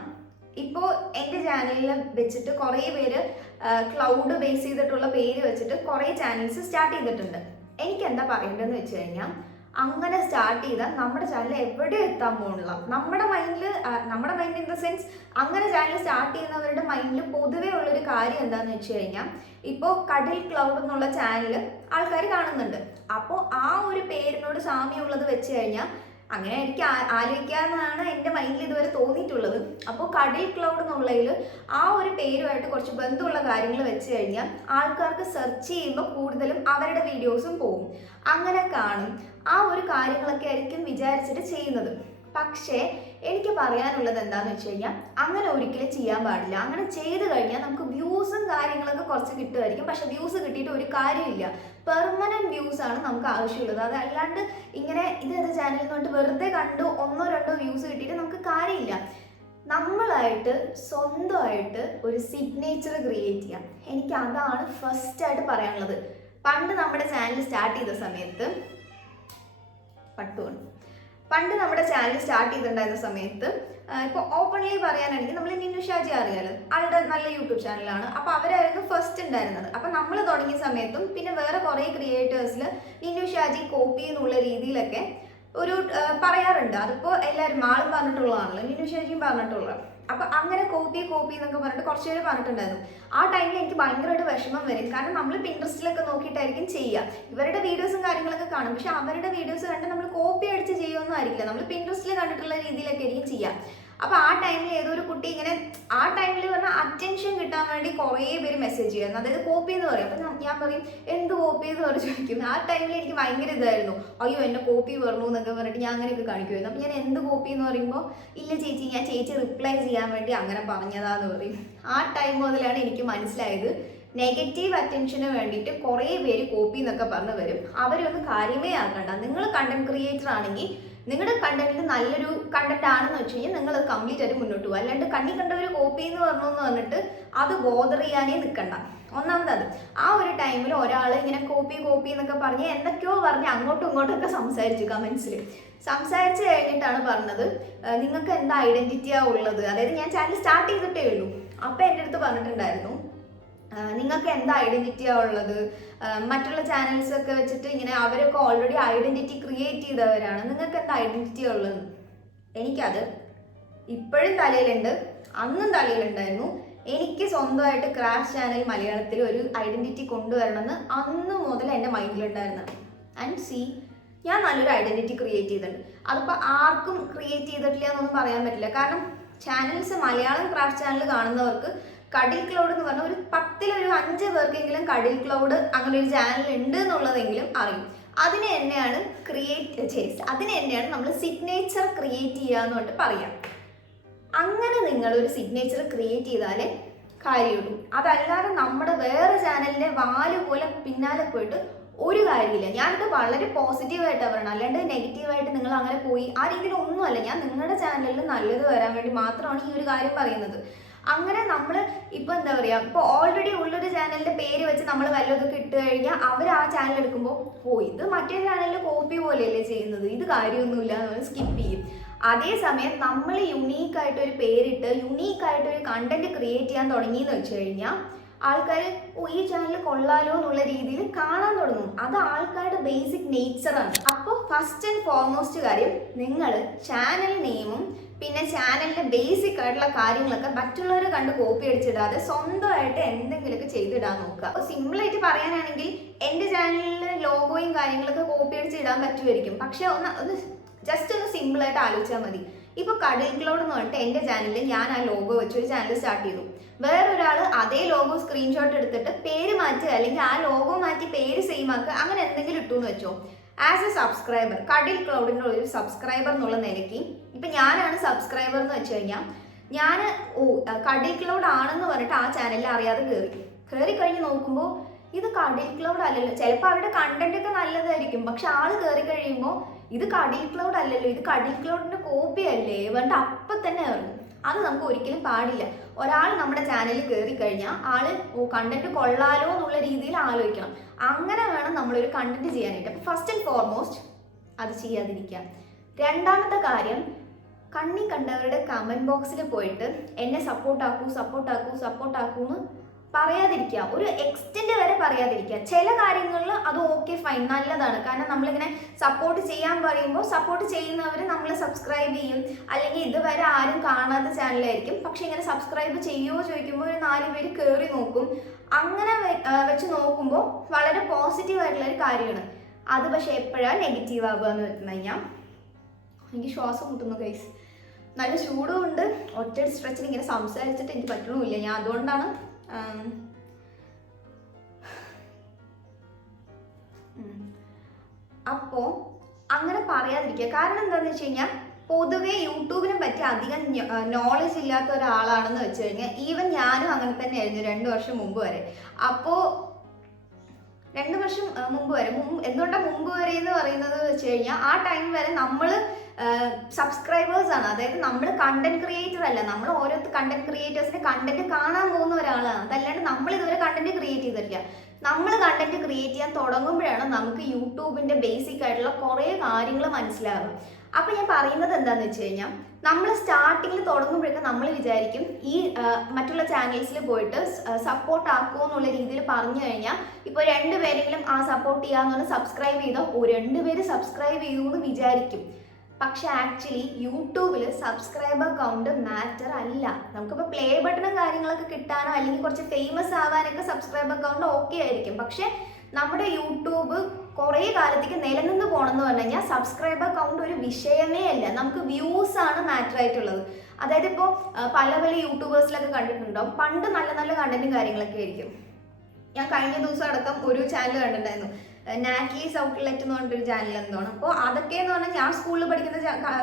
ഇപ്പോൾ എൻ്റെ ചാനലിൽ വെച്ചിട്ട് കുറേ പേര് ക്ലൗഡ് ബേസ് ചെയ്തിട്ടുള്ള പേര് വെച്ചിട്ട് കുറേ ചാനൽസ് സ്റ്റാർട്ട് ചെയ്തിട്ടുണ്ട്. എനിക്ക് എന്താ പറയേണ്ടതെന്ന് വെച്ച് കഴിഞ്ഞാൽ, അങ്ങനെ സ്റ്റാർട്ട് ചെയ്താൽ നമ്മുടെ ചാനൽ എവിടെ എത്താൻ പോകുന്നില്ല. നമ്മുടെ മൈൻഡ് ഇൻ ദ സെൻസ്, അങ്ങനെ ചാനൽ സ്റ്റാർട്ട് ചെയ്യുന്നവരുടെ മൈൻഡിൽ പൊതുവേ ഉള്ളൊരു കാര്യം എന്താണെന്ന് വെച്ച് കഴിഞ്ഞാൽ, ഇപ്പോൾ കടിൽ ക്ലൗഡ് എന്നുള്ള ചാനൽ ആൾക്കാർ കാണുന്നുണ്ട്. അപ്പോൾ ആ ഒരു പേരിനോട് സാമ്യമുള്ളത് വെച്ച് കഴിഞ്ഞാൽ, അങ്ങനെ എനിക്ക് ആലോചിക്കാമെന്നാണ് എൻ്റെ മൈൻഡിൽ ഇതുവരെ തോന്നിയിട്ടുള്ളത്. അപ്പോൾ കടിൽ ക്ലൗഡ് എന്നുള്ളതിൽ ആ ഒരു പേരുമായിട്ട് കുറച്ച് ബന്ധമുള്ള കാര്യങ്ങൾ വെച്ച് കഴിഞ്ഞാൽ ആൾക്കാർക്ക് സെർച്ച് ചെയ്യുമ്പോൾ കൂടുതലും അവരുടെ വീഡിയോസും പോകും, അങ്ങനെ കാണും. ആ ഒരു കാര്യങ്ങളൊക്കെ ആയിരിക്കും വിചാരിച്ചിട്ട് ചെയ്യുന്നത്. പക്ഷേ എനിക്ക് പറയാനുള്ളത് എന്താണെന്ന് വെച്ച് കഴിഞ്ഞാൽ, അങ്ങനെ ഒരിക്കലും ചെയ്യാൻ പാടില്ല. അങ്ങനെ ചെയ്ത് കഴിഞ്ഞാൽ നമുക്ക് വ്യൂസും കാര്യങ്ങളൊക്കെ കുറച്ച് കിട്ടുമായിരിക്കും, പക്ഷെ വ്യൂസ് കിട്ടിയിട്ട് ഒരു കാര്യമില്ല. പെർമനൻറ്റ് വ്യൂസ് ആണ് നമുക്ക് ആവശ്യമുള്ളത്. അതല്ലാണ്ട് ഇങ്ങനെ ഇതേത് ചാനലിൽ നിന്നിട്ട് വെറുതെ കണ്ട് 1-2 വ്യൂസ് കിട്ടിയിട്ട് നമുക്ക് കാര്യമില്ല. നമ്മളായിട്ട് സ്വന്തമായിട്ട് ഒരു സിഗ്നേച്ചർ ക്രിയേറ്റ് ചെയ്യാം. എനിക്ക് അതാണ് ഫസ്റ്റായിട്ട് പറയാനുള്ളത്. പണ്ട് നമ്മുടെ ചാനൽ സ്റ്റാർട്ട് ചെയ്ത സമയത്ത് ഇപ്പോൾ ഓപ്പൺലി പറയാനാണെങ്കിൽ നമ്മൾ നിന്നു ഷാജി അറിയാലോ, ആളുടെ നല്ല യൂട്യൂബ് ചാനലാണ്. അപ്പോൾ അവരായിരുന്നു ഫസ്റ്റ് ഉണ്ടായിരുന്നത്. അപ്പോൾ നമ്മൾ തുടങ്ങിയ സമയത്തും പിന്നെ വേറെ കുറേ ക്രിയേറ്റേഴ്സിൽ നിന്നു ഷാജി കോപ്പി എന്നുള്ള രീതിയിലൊക്കെ ഒരു പറയാറുണ്ട്. അതിപ്പോൾ എല്ലാവരും ആളും പറഞ്ഞിട്ടുള്ളതാണല്ലോ, നിന്നു ഷാജിയും പറഞ്ഞിട്ടുള്ളത്. അപ്പോൾ അങ്ങനെ കോപ്പി എന്നൊക്കെ പറഞ്ഞിട്ട് കുറച്ച് പേര് പറഞ്ഞിട്ടുണ്ടായിരുന്നു. ആ ടൈമിൽ എനിക്ക് ഭയങ്കരമായിട്ട് വിഷമം വരും. കാരണം നമ്മൾ പിൻട്രസ്റ്റിലൊക്കെ നോക്കിയിട്ടായിരിക്കും ചെയ്യുക. ഇവരുടെ വീഡിയോസും കാര്യങ്ങളൊക്കെ കാണും, പക്ഷെ അവരുടെ വീഡിയോസ് കണ്ട് നമ്മൾ കോപ്പി അടിച്ച് ചെയ്യുമൊന്നും ആയിരിക്കില്ല. നമ്മൾ പിൻട്രസ്റ്റിൽ കണ്ടിട്ടുള്ള രീതിയിലൊക്കെ ആയിരിക്കും ചെയ്യുക. അപ്പോൾ ആ ടൈമിൽ ഏതോ ഒരു കുട്ടി ഇങ്ങനെ, ആ ടൈമിൽ പറഞ്ഞാൽ അറ്റൻഷൻ കിട്ടാൻ വേണ്ടി കുറേ പേര് മെസ്സേജ് ചെയ്യുന്നു, അതായത് കോപ്പി എന്ന് പറയും. അപ്പം ഞാൻ പറയും എന്ത് കോപ്പി എന്ന് പറഞ്ഞ് ചോദിക്കും. ആ ടൈമിൽ എനിക്ക് ഭയങ്കര ഇതായിരുന്നു, അയ്യോ എന്നെ കോപ്പി പറഞ്ഞു എന്നൊക്കെ പറഞ്ഞിട്ട് ഞാൻ അങ്ങനെയൊക്കെ കാണിക്കുമായിരുന്നു. അപ്പം ഞാൻ എന്ത് കോപ്പി എന്ന് പറയുമ്പോൾ, ഇല്ല ചേച്ചി, ഞാൻ ചേച്ചി റിപ്ലൈ ചെയ്യാൻ വേണ്ടി അങ്ങനെ പറഞ്ഞതാന്ന് പറയും. ആ ടൈം മുതലാണ് എനിക്ക് മനസ്സിലായത്, നെഗറ്റീവ് അറ്റൻഷന് വേണ്ടിയിട്ട് കുറേ പേര് കോപ്പി എന്നൊക്കെ പറഞ്ഞ് വരും. അവരൊന്നും കാര്യമേ ആക്കണ്ട. നിങ്ങൾ കണ്ടന്റ് ക്രിയേറ്റർ ആണെങ്കിൽ നിങ്ങളുടെ കണ്ടന്റിൽ നല്ലൊരു കണ്ടന്റ് ആണെന്ന് വെച്ച് കഴിഞ്ഞാൽ നിങ്ങൾ അത് കംപ്ലീറ്റ് ആയിട്ട് മുന്നോട്ട് പോകുക. അല്ലാണ്ട് കണ്ണി കണ്ട ഒരു കോപ്പി എന്ന് പറഞ്ഞിട്ട് അത് ബോദർ ചെയ്യാനേ നിൽക്കണ്ട. ഒന്നാമത് അത് ആ ഒരു ടൈമിൽ ഒരാൾ ഇങ്ങനെ കോപ്പി എന്നൊക്കെ പറഞ്ഞ് എന്തൊക്കെയോ പറഞ്ഞ് അങ്ങോട്ടും ഇങ്ങോട്ടൊക്കെ സംസാരിച്ചു. കമൻസിൽ സംസാരിച്ച് കഴിഞ്ഞിട്ടാണ് പറഞ്ഞത്, നിങ്ങൾക്ക് എന്താ ഐഡന്റിറ്റിയാണ് ഉള്ളത്. അതായത് ഞാൻ ചാനൽ സ്റ്റാർട്ട് ചെയ്തിട്ടേ ഉള്ളൂ. അപ്പം എൻ്റെ അടുത്ത് പറഞ്ഞിട്ടുണ്ടായിരുന്നു, നിങ്ങൾക്ക് എന്താ ഐഡന്റിറ്റിയാണ് ഉള്ളത്, മറ്റുള്ള ചാനൽസ് ഒക്കെ വെച്ചിട്ട് ഇങ്ങനെ അവരൊക്കെ ഓൾറെഡി ഐഡന്റിറ്റി ക്രിയേറ്റ് ചെയ്തവരാണ്, നിങ്ങൾക്ക് എന്താ ഐഡന്റിറ്റി ഉള്ളത്. എനിക്കത് ഇപ്പോഴും തലയിലുണ്ട്, അന്നും തലയിലുണ്ടായിരുന്നു. എനിക്ക് സ്വന്തമായിട്ട് ക്രാഫ്റ്റ് ചാനൽ മലയാളത്തിൽ ഒരു ഐഡന്റിറ്റി കൊണ്ടുവരണമെന്ന് അന്ന് മുതൽ എൻ്റെ മൈൻഡിലുണ്ടായിരുന്നു. ആൻഡ് സി, ഞാൻ നല്ലൊരു ഐഡന്റിറ്റി ക്രിയേറ്റ് ചെയ്തിട്ടുണ്ട്. അതിപ്പോൾ ആർക്കും ക്രിയേറ്റ് ചെയ്തിട്ടില്ല എന്നൊന്നും പറയാൻ പറ്റില്ല. കാരണം ചാനൽസ്, മലയാളം ക്രാഫ്റ്റ് ചാനൽ കാണുന്നവർക്ക് കടിൽ ക്ലൗഡ് എന്ന് പറഞ്ഞാൽ ഒരു 10 ഒരു 5 പേർക്കെങ്കിലും കടിൽ ക്ലൗഡ് അങ്ങനെ ഒരു ചാനൽ ഉണ്ട് എന്നുള്ളതെങ്കിലും അറിയും. അതിനെ തന്നെയാണ് നമ്മൾ സിഗ്നേച്ചർ ക്രിയേറ്റ് ചെയ്യുക എന്ന് പറഞ്ഞിട്ട് പറയാം. അങ്ങനെ നിങ്ങളൊരു സിഗ്നേച്ചർ ക്രിയേറ്റ് ചെയ്താലേ കാര്യമുള്ളൂ. അതല്ലാതെ നമ്മുടെ വേറെ ചാനലിൻ്റെ വാല് പോലെ പിന്നാലെ പോയിട്ട് ഒരു കാര്യമില്ല. ഞാനിത് വളരെ പോസിറ്റീവായിട്ടാണ് പറയണം, അല്ലാണ്ട് നെഗറ്റീവായിട്ട് നിങ്ങൾ അങ്ങനെ പോയി ആ രീതിയിൽ ഒന്നുമല്ല. ഞാൻ നിങ്ങളുടെ ചാനലിൽ നല്ലത് വരാൻ വേണ്ടി മാത്രമാണ് ഈ ഒരു കാര്യം പറയുന്നത്. അങ്ങനെ നമ്മൾ ഇപ്പോൾ എന്താ പറയുക, ഇപ്പോൾ ഓൾറെഡി ഉള്ളൊരു ചാനലിൻ്റെ പേര് വെച്ച് നമ്മൾ വല്ലതൊക്കെ ഇട്ട് കഴിഞ്ഞാൽ അവർ ആ ചാനൽ എടുക്കുമ്പോൾ ഇത് മറ്റേ ചാനലിൽ കോപ്പി പോലെയല്ലേ ചെയ്യുന്നത്, ഇത് കാര്യമൊന്നുമില്ല, നമ്മൾ സ്കിപ്പ് ചെയ്യും. അതേസമയം നമ്മൾ യുണീക്കായിട്ടൊരു പേരിട്ട് യുണീക്കായിട്ടൊരു കണ്ടന്റ് ക്രിയേറ്റ് ചെയ്യാൻ തുടങ്ങിയെന്ന് വെച്ച് കഴിഞ്ഞാൽ ആൾക്കാർ ഈ ചാനൽ കൊള്ളാലോ എന്നുള്ള രീതിയിൽ കാണാൻ തുടങ്ങും. അത് ആൾക്കാരുടെ ബേസിക് നേച്ചറാണ്. അപ്പോൾ ഫസ്റ്റ് ആൻഡ് ഫോർമോസ്റ്റ് കാര്യം, നിങ്ങൾ ചാനൽ നെയിമും പിന്നെ ചാനലിൻ്റെ ബേസിക് ആയിട്ടുള്ള കാര്യങ്ങളൊക്കെ മറ്റുള്ളവരെ കണ്ട് കോപ്പി അടിച്ചിടാതെ സ്വന്തമായിട്ട് എന്തെങ്കിലുമൊക്കെ ചെയ്തിടാൻ നോക്കുക. അപ്പോൾ സിമ്പിളായിട്ട് പറയാനാണെങ്കിൽ എൻ്റെ ചാനലിൽ ലോഗോയും കാര്യങ്ങളൊക്കെ കോപ്പി അടിച്ചിടാൻ പറ്റുമായിരിക്കും. പക്ഷെ ഒന്ന് ജസ്റ്റ് ഒന്ന് സിമ്പിളായിട്ട് ആലോചിച്ചാൽ മതി. ഇപ്പോൾ കടൽ ക്ലൗഡ് എന്ന് പറഞ്ഞിട്ട് എൻ്റെ ചാനലിൽ ഞാൻ ആ ലോഗോ വെച്ചൊരു ചാനൽ സ്റ്റാർട്ട് ചെയ്തു. വേറൊരാൾ അതേ ലോഗോ സ്ക്രീൻഷോട്ട് എടുത്തിട്ട് പേര് മാറ്റുക അല്ലെങ്കിൽ ആ ലോഗോ മാറ്റി പേര് സെയിം ആക്കുക, അങ്ങനെ എന്തെങ്കിലും ഇട്ടു എന്ന് വെച്ചോ. ആസ് എ സബ്സ്ക്രൈബർ, കടൽ ക്ലൗഡിൻ്റെ ഒരു സബ്സ്ക്രൈബർ എന്നുള്ള നിലയ്ക്ക് ഇപ്പം ഞാനാണ് സബ്സ്ക്രൈബർ എന്ന് വെച്ച് കഴിഞ്ഞാൽ ഞാൻ കടൽ ക്ലൗഡ് ആണെന്ന് പറഞ്ഞിട്ട് ആ ചാനലിൽ അറിയാതെ കയറി കഴിഞ്ഞ് നോക്കുമ്പോൾ ഇത് കടൽ ക്ലൗഡ് അല്ലല്ലോ. ചിലപ്പോൾ അവരുടെ കണ്ടന്റ് ഒക്കെ നല്ലതായിരിക്കും, പക്ഷെ ആള് കയറി കഴിയുമ്പോൾ ഇത് കടൽ ക്ലൗഡ് അല്ലല്ലോ, ഇത് കടൽ ക്ലൗഡിന്റെ കോപ്പി അല്ലേ പറഞ്ഞിട്ട് അപ്പം തന്നെ ഇറങ്ങും. അത് നമുക്ക് ഒരിക്കലും പാടില്ല. ഒരാൾ നമ്മുടെ ചാനലിൽ കയറി കഴിഞ്ഞാൽ ആള് കണ്ടന്റ് കൊള്ളാലോ എന്നുള്ള രീതിയിൽ ആലോചിക്കണം. അങ്ങനെ വേണം നമ്മളൊരു കണ്ടന്റ് ചെയ്യാനായിട്ട്. അപ്പോൾ ഫസ്റ്റ് ആൻഡ് ഫോർമോസ്റ്റ് അത് ചെയ്യാതിരിക്കുക. രണ്ടാമത്തെ കാര്യം, കണ്ണി കണ്ടവരുടെ കമന്റ് ബോക്സിൽ പോയിട്ട് എന്നെ സപ്പോർട്ടാക്കൂ എന്ന് പറയാതിരിക്കുക. ഒരു എക്സ്റ്റെൻഡ് വരെ പറയാതിരിക്കുക. ചില കാര്യങ്ങളിൽ അത് ഓക്കെ ഫൈൻ, നല്ലതാണ്. കാരണം നമ്മളിങ്ങനെ സപ്പോർട്ട് ചെയ്യാൻ പറയുമ്പോൾ സപ്പോർട്ട് ചെയ്യുന്നവർ നമ്മൾ സബ്സ്ക്രൈബ് ചെയ്യും, അല്ലെങ്കിൽ ഇതുവരെ ആരും കാണാത്ത ചാനലായിരിക്കും. പക്ഷെ ഇങ്ങനെ സബ്സ്ക്രൈബ് ചെയ്യുമോ ചോദിക്കുമ്പോൾ ഒരു 4 പേര് കയറി നോക്കും. അങ്ങനെ വെച്ച് നോക്കുമ്പോൾ വളരെ പോസിറ്റീവായിട്ടുള്ളൊരു കാര്യമാണ് അത്. പക്ഷെ എപ്പോഴാണ് നെഗറ്റീവ് ആവുക എന്ന് വെച്ച് കഴിഞ്ഞാൽ, എനിക്ക് ശ്വാസം മുട്ടുന്നു ഗൈസ്, നല്ല ചൂടും ഉണ്ട്. ഒറ്റ സ്ട്രെച്ചിൽ ഇങ്ങനെ സംസാരിച്ചിട്ട് എനിക്ക് പറ്റണമില്ല. ഞാൻ അതുകൊണ്ടാണ് അപ്പോൾ അങ്ങനെ പറയാതിരിക്കുക. കാരണം എന്താണെന്ന് വെച്ച് കഴിഞ്ഞാൽ പൊതുവെ യൂട്യൂബിനെ പറ്റി അധികം നോളജ് ഇല്ലാത്ത ഒരാളാണെന്ന് വെച്ച് കഴിഞ്ഞാൽ, ഈവൻ ഞാനും അങ്ങനെ തന്നെയായിരുന്നു 2 വർഷം മുമ്പ് വരെ. അപ്പോൾ 2 വർഷം മുമ്പ് വരെ, എന്തുകൊണ്ടാണ് മുമ്പ് വരെ എന്ന് പറയുന്നത് വെച്ച് കഴിഞ്ഞാൽ, ആ ടൈം വരെ നമ്മൾ സബ്സ്ക്രൈബേഴ്സ് ആണ്. അതായത് നമ്മൾ കണ്ടന്റ് ക്രിയേറ്റർ അല്ല, നമ്മൾ ഓരോ കണ്ടന്റ് ക്രിയേറ്റേഴ്സിന്റെ കണ്ടന്റ് കാണാൻ പോകുന്ന ഒരാളാണ്. അതല്ലാണ്ട് നമ്മൾ ഇതുവരെ കണ്ടന്റ് ക്രിയേറ്റ് ചെയ്തിട്ടില്ല. നമ്മൾ കണ്ടന്റ് ക്രിയേറ്റ് ചെയ്യാൻ തുടങ്ങുമ്പോഴാണ് നമുക്ക് യൂട്യൂബിന്റെ ബേസിക് ആയിട്ടുള്ള കുറേ കാര്യങ്ങൾ മനസ്സിലാകും. അപ്പൊ ഞാൻ പറയുന്നത് എന്താണെന്ന് വെച്ച് കഴിഞ്ഞാൽ, നമ്മൾ സ്റ്റാർട്ടിങ്ങിൽ തുടങ്ങുമ്പോഴേക്കും നമ്മൾ വിചാരിക്കും ഈ മറ്റുള്ള ചാനൽസിൽ പോയിട്ട് സപ്പോർട്ട് ആക്കുമോ എന്നുള്ള രീതിയിൽ പറഞ്ഞു കഴിഞ്ഞാൽ, ഇപ്പോൾ 2 പേരെങ്കിലും ആ സപ്പോർട്ട് ചെയ്യാന്ന് പറഞ്ഞ് സബ്സ്ക്രൈബ് ചെയ്തോ 2 പേര് സബ്സ്ക്രൈബ് ചെയ്യൂ എന്ന് വിചാരിക്കും. പക്ഷെ ആക്ച്വലി യൂട്യൂബിൽ സബ്സ്ക്രൈബർ കൗണ്ട് മാറ്റർ അല്ല. നമുക്കിപ്പോൾ പ്ലേ ബട്ടണും കാര്യങ്ങളൊക്കെ കിട്ടാനോ അല്ലെങ്കിൽ കുറച്ച് ഫേമസ് ആവാനൊക്കെ സബ്സ്ക്രൈബർ കൗണ്ട് ഓക്കെ ആയിരിക്കും. പക്ഷെ നമ്മുടെ യൂട്യൂബ് കുറേ കാലത്തേക്ക് നിലനിന്ന് പോകണമെന്ന് പറഞ്ഞു കഴിഞ്ഞാൽ സബ്സ്ക്രൈബർ കൗണ്ട് ഒരു വിഷയമേ അല്ല. നമുക്ക് വ്യൂസ് ആണ് മാറ്റർ ആയിട്ടുള്ളത്. അതായത് ഇപ്പോൾ പല യൂട്യൂബേഴ്സിലൊക്കെ കണ്ടിട്ടുണ്ടാവും, പണ്ട് നല്ല നല്ല കണ്ടന്റും കാര്യങ്ങളൊക്കെ ആയിരിക്കും. ഞാൻ കഴിഞ്ഞ ദിവസം അടക്കം ഒരു ചാനൽ കണ്ടിട്ടുണ്ടായിരുന്നു, നാറ്റ്ലീസ് ഔട്ട്ലെറ്റ് എന്ന് പറഞ്ഞിട്ടൊരു ചാനൽ എന്താണ്. അപ്പോൾ അതൊക്കെ എന്ന് പറഞ്ഞാൽ ഞാൻ സ്കൂളിൽ പഠിക്കുന്ന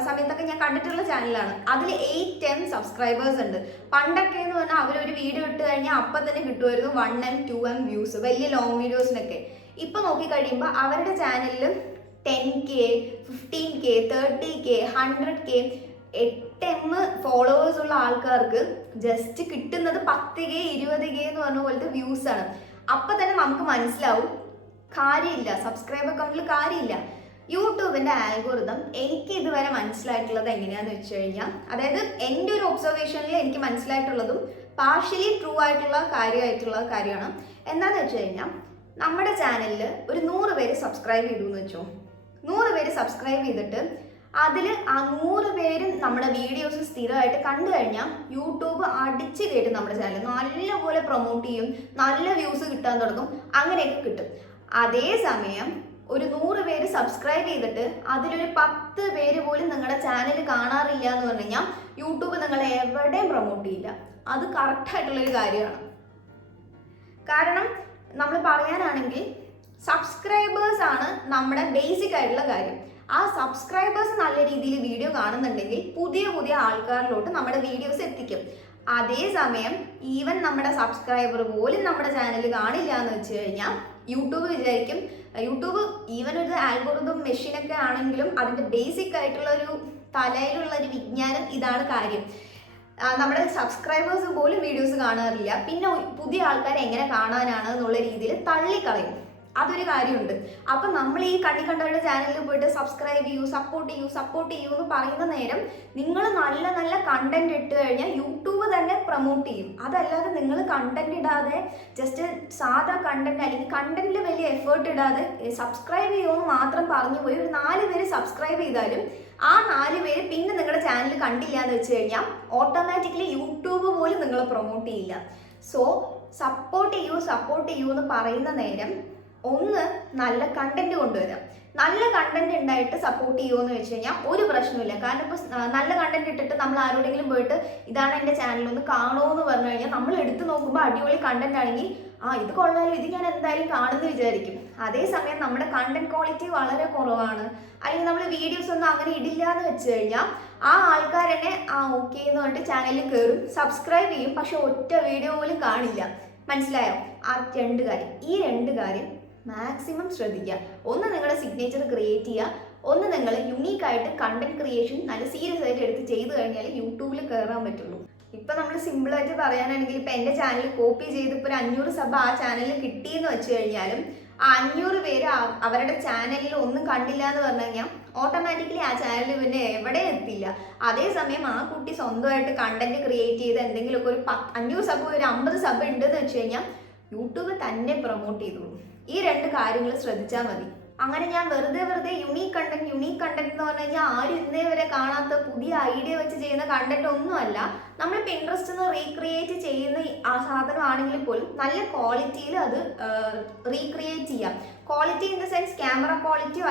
സമയത്തൊക്കെ ഞാൻ കണ്ടിട്ടുള്ള ചാനലാണ്. അതിൽ 8M സബ്സ്ക്രൈബേഴ്സ് ഉണ്ട്. പണ്ടൊക്കെ എന്ന് പറഞ്ഞാൽ അവരൊരു വീഡിയോ ഇട്ട് കഴിഞ്ഞാൽ അപ്പം തന്നെ കിട്ടുമായിരുന്നു 1M 2M വ്യൂസ്, വലിയ ലോങ് വീഡിയോസിനൊക്കെ. ഇപ്പൊ നോക്കിക്കഴിയുമ്പോൾ അവരുടെ ചാനലിൽ 10K 15K 30K 100K 8M followers ഉള്ള ആൾക്കാർക്ക് ജസ്റ്റ് കിട്ടുന്നത് 10K 20K എന്ന് പറഞ്ഞ പോലത്തെ വ്യൂസ് ആണ്. അപ്പൊ തന്നെ നമുക്ക് മനസ്സിലാവും കാര്യമില്ല, സബ്സ്ക്രൈബർ കൗണ്ടിൽ കാര്യമില്ല. യൂട്യൂബിന്റെ ആൽഗോരിതം എനിക്ക് ഇതുവരെ മനസ്സിലായിട്ടുള്ളത് എങ്ങനെയാന്ന് വെച്ച് കഴിഞ്ഞാൽ, അതായത് എൻ്റെ ഒരു ഒബ്സർവേഷനിൽ എനിക്ക് മനസ്സിലായിട്ടുള്ളതും പാർഷ്യലി ട്രൂ ആയിട്ടുള്ള കാര്യമാണ്. എന്താന്ന് വെച്ച് കഴിഞ്ഞാൽ, നമ്മുടെ ചാനലിൽ ഒരു 100 പേര് സബ്സ്ക്രൈബ് ചെയ്തു എന്ന് വെച്ചോ. 100 പേര് സബ്സ്ക്രൈബ് ചെയ്തിട്ട് അതിൽ ആ 100 പേരും നമ്മുടെ വീഡിയോസ് സ്ഥിരമായിട്ട് കണ്ടു കഴിഞ്ഞാൽ യൂട്യൂബ് അടിച്ച് കയറ്റി നമ്മുടെ ചാനൽ നല്ലപോലെ പ്രൊമോട്ട് ചെയ്യും, നല്ല വ്യൂസ് കിട്ടാൻ തുടങ്ങും, അങ്ങനെയൊക്കെ കിട്ടും. അതേസമയം ഒരു 100 പേര് സബ്സ്ക്രൈബ് ചെയ്തിട്ട് അതിലൊരു 10 പേര് പോലും നിങ്ങളുടെ ചാനൽ കാണാറില്ല എന്ന് പറഞ്ഞു കഴിഞ്ഞാൽ യൂട്യൂബ് നിങ്ങളെ എവിടെയും പ്രൊമോട്ട് ചെയ്യില്ല. അത് കറക്റ്റായിട്ടുള്ളൊരു കാര്യമാണ്. കാരണം നമ്മൾ പറയാനാണെങ്കിൽ സബ്സ്ക്രൈബേഴ്സ് ആണ് നമ്മുടെ ബേസിക് ആയിട്ടുള്ള കാര്യം. ആ സബ്സ്ക്രൈബേഴ്സ് നല്ല രീതിയിൽ വീഡിയോ കാണുന്നുണ്ടെങ്കിൽ പുതിയ ആൾക്കാരിലോട്ട് നമ്മുടെ വീഡിയോസ് എത്തിക്കും. അതേസമയം ഈവൻ നമ്മുടെ സബ്സ്ക്രൈബർ പോലും നമ്മുടെ ചാനൽ കാണില്ല എന്ന് വെച്ച് കഴിഞ്ഞാൽ യൂട്യൂബ് വിചാരിക്കും, യൂട്യൂബ് ഈവൻ ഒരു ആൽഗോറിതം മെഷീനൊക്കെ ആണെങ്കിലും അതിൻ്റെ ബേസിക് ആയിട്ടുള്ള ഒരു തലയിലുള്ള ഒരു വിജ്ഞാനം ഇതാണ് കാര്യം. നമ്മുടെ സബ്സ്ക്രൈബേഴ്സ് പോലും വീഡിയോസ് കാണാറില്ല, പിന്നെ പുതിയ ആൾക്കാരെ എങ്ങനെ കാണാനാണ് എന്നുള്ള രീതിയിൽ തള്ളിക്കളയും. അതൊരു കാര്യമുണ്ട്. അപ്പം നമ്മൾ ഈ കണ്ടവരുടെ ചാനലിൽ പോയിട്ട് സബ്സ്ക്രൈബ് ചെയ്യൂ, സപ്പോർട്ട് ചെയ്യൂ എന്ന് പറയുന്ന നേരം നിങ്ങൾ നല്ല നല്ല കണ്ടന്റ് ഇട്ട് കഴിഞ്ഞാൽ യൂട്യൂബ് തന്നെ പ്രൊമോട്ട് ചെയ്യും. അതല്ലാതെ നിങ്ങൾ കണ്ടന്റ് ഇടാതെ ജസ്റ്റ് സാധാ കണ്ടന്റ് അല്ലെങ്കിൽ കണ്ടന്റിൽ വലിയ എഫേർട്ട് ഇടാതെ സബ്സ്ക്രൈബ് ചെയ്യുമെന്ന് മാത്രം പറഞ്ഞു പോയി ഒരു 4 പേര് സബ്സ്ക്രൈബ് ചെയ്താലും ആ 4 പേര് പിന്നെ നിങ്ങളുടെ ചാനൽ കണ്ടില്ല എന്ന് വെച്ച് കഴിഞ്ഞാൽ ഓട്ടോമാറ്റിക്കലി യൂട്യൂബ് പോലും നിങ്ങളെ പ്രൊമോട്ട് ചെയ്യില്ല. സോ സപ്പോർട്ട് ചെയ്യൂ എന്ന് പറയുന്ന നേരം ഒന്ന് നല്ല കണ്ടന്റ് കൊണ്ടുവരാം. നല്ല കണ്ടന്റ് ഉണ്ടായിട്ട് സപ്പോർട്ട് ചെയ്യുമെന്ന് വെച്ച് കഴിഞ്ഞാൽ ഒരു പ്രശ്നമില്ല. കാരണം ഇപ്പോൾ നല്ല കണ്ടന്റ് ഇട്ടിട്ട് നമ്മൾ ആരോടെങ്കിലും പോയിട്ട് ഇതാണ് എൻ്റെ ചാനൽ ഒന്ന് കാണുമോ എന്ന് പറഞ്ഞു കഴിഞ്ഞാൽ നമ്മൾ എടുത്ത് നോക്കുമ്പോൾ അടിപൊളി കണ്ടന്റ് ആണെങ്കിൽ ഇത് കൊള്ളാലോ, ഇത് ഞാൻ എന്തായാലും കാണുമെന്ന് വിചാരിക്കും. അതേസമയം നമ്മുടെ കണ്ടന്റ് ക്വാളിറ്റി വളരെ കുറവാണ്, അല്ലെങ്കിൽ നമ്മൾ വീഡിയോസ് ഒന്നും അങ്ങനെ ഇടില്ല എന്ന് വെച്ച് കഴിഞ്ഞാൽ ആ ആൾക്കാർ തന്നെ ഓക്കെ എന്ന് പറഞ്ഞിട്ട് ചാനലിൽ കയറും, സബ്സ്ക്രൈബ് ചെയ്യും, പക്ഷെ ഒറ്റ വീഡിയോ പോലും കാണില്ല. മനസ്സിലായോ? ഈ രണ്ട് കാര്യം മാക്സിമം ശ്രദ്ധിക്കുക. ഒന്ന് നിങ്ങളുടെ സിഗ്നേച്ചർ ക്രിയേറ്റ് ചെയ്യുക, ഒന്ന് നിങ്ങൾ യുണീക്കായിട്ട് കണ്ടന്റ് ക്രിയേഷൻ നല്ല സീരിയസ് ആയിട്ട് എടുത്ത് ചെയ്ത് കഴിഞ്ഞാൽ യൂട്യൂബിൽ കയറാൻ പറ്റുള്ളൂ. ഇപ്പം നമ്മൾ സിമ്പിളായിട്ട് പറയാനാണെങ്കിൽ ഇപ്പം എൻ്റെ ചാനൽ കോപ്പി ചെയ്ത് ഇപ്പോൾ ഒരു 500 സബ് ആ ചാനലിൽ കിട്ടിയെന്ന് വെച്ച് കഴിഞ്ഞാലും ആ 500 പേര് അവരുടെ ചാനലിൽ ഒന്നും കണ്ടില്ല എന്ന് പറഞ്ഞു കഴിഞ്ഞാൽ ഓട്ടോമാറ്റിക്കലി ആ ചാനൽ പിന്നെ എവിടെ എത്തില്ല. അതേസമയം ആ കുട്ടി സ്വന്തമായിട്ട് കണ്ടന്റ് ക്രിയേറ്റ് ചെയ്ത് എന്തെങ്കിലുമൊക്കെ ഒരു 500 സബ് ഒരു 50 സബ് ഉണ്ടെന്ന് വെച്ച് കഴിഞ്ഞാൽ യൂട്യൂബ് തന്നെ പ്രൊമോട്ട് ചെയ്തോളൂ. ഈ 2 കാര്യങ്ങൾ ശ്രദ്ധിച്ചാൽ മതി. അങ്ങനെ ഞാൻ വെറുതെ യുണീക്ക് കണ്ടന്റ് എന്ന് പറഞ്ഞു കഴിഞ്ഞാൽ ആരും ഇന്നേ വരെ കാണാത്ത പുതിയ ഐഡിയ വെച്ച് ചെയ്യുന്ന കണ്ടന്റ് ഒന്നുമല്ല. നമ്മൾ പിൻട്രസ്റ്റ് നിന്ന് റീക്രിയേറ്റ് ചെയ്യുന്ന ആ സാധനമാണെങ്കിൽ പോലും നല്ല ക്വാളിറ്റിയിൽ അത് റീക്രിയേറ്റ് ചെയ്യാം. Quality in the sense camera ക്വാളിറ്റിയോ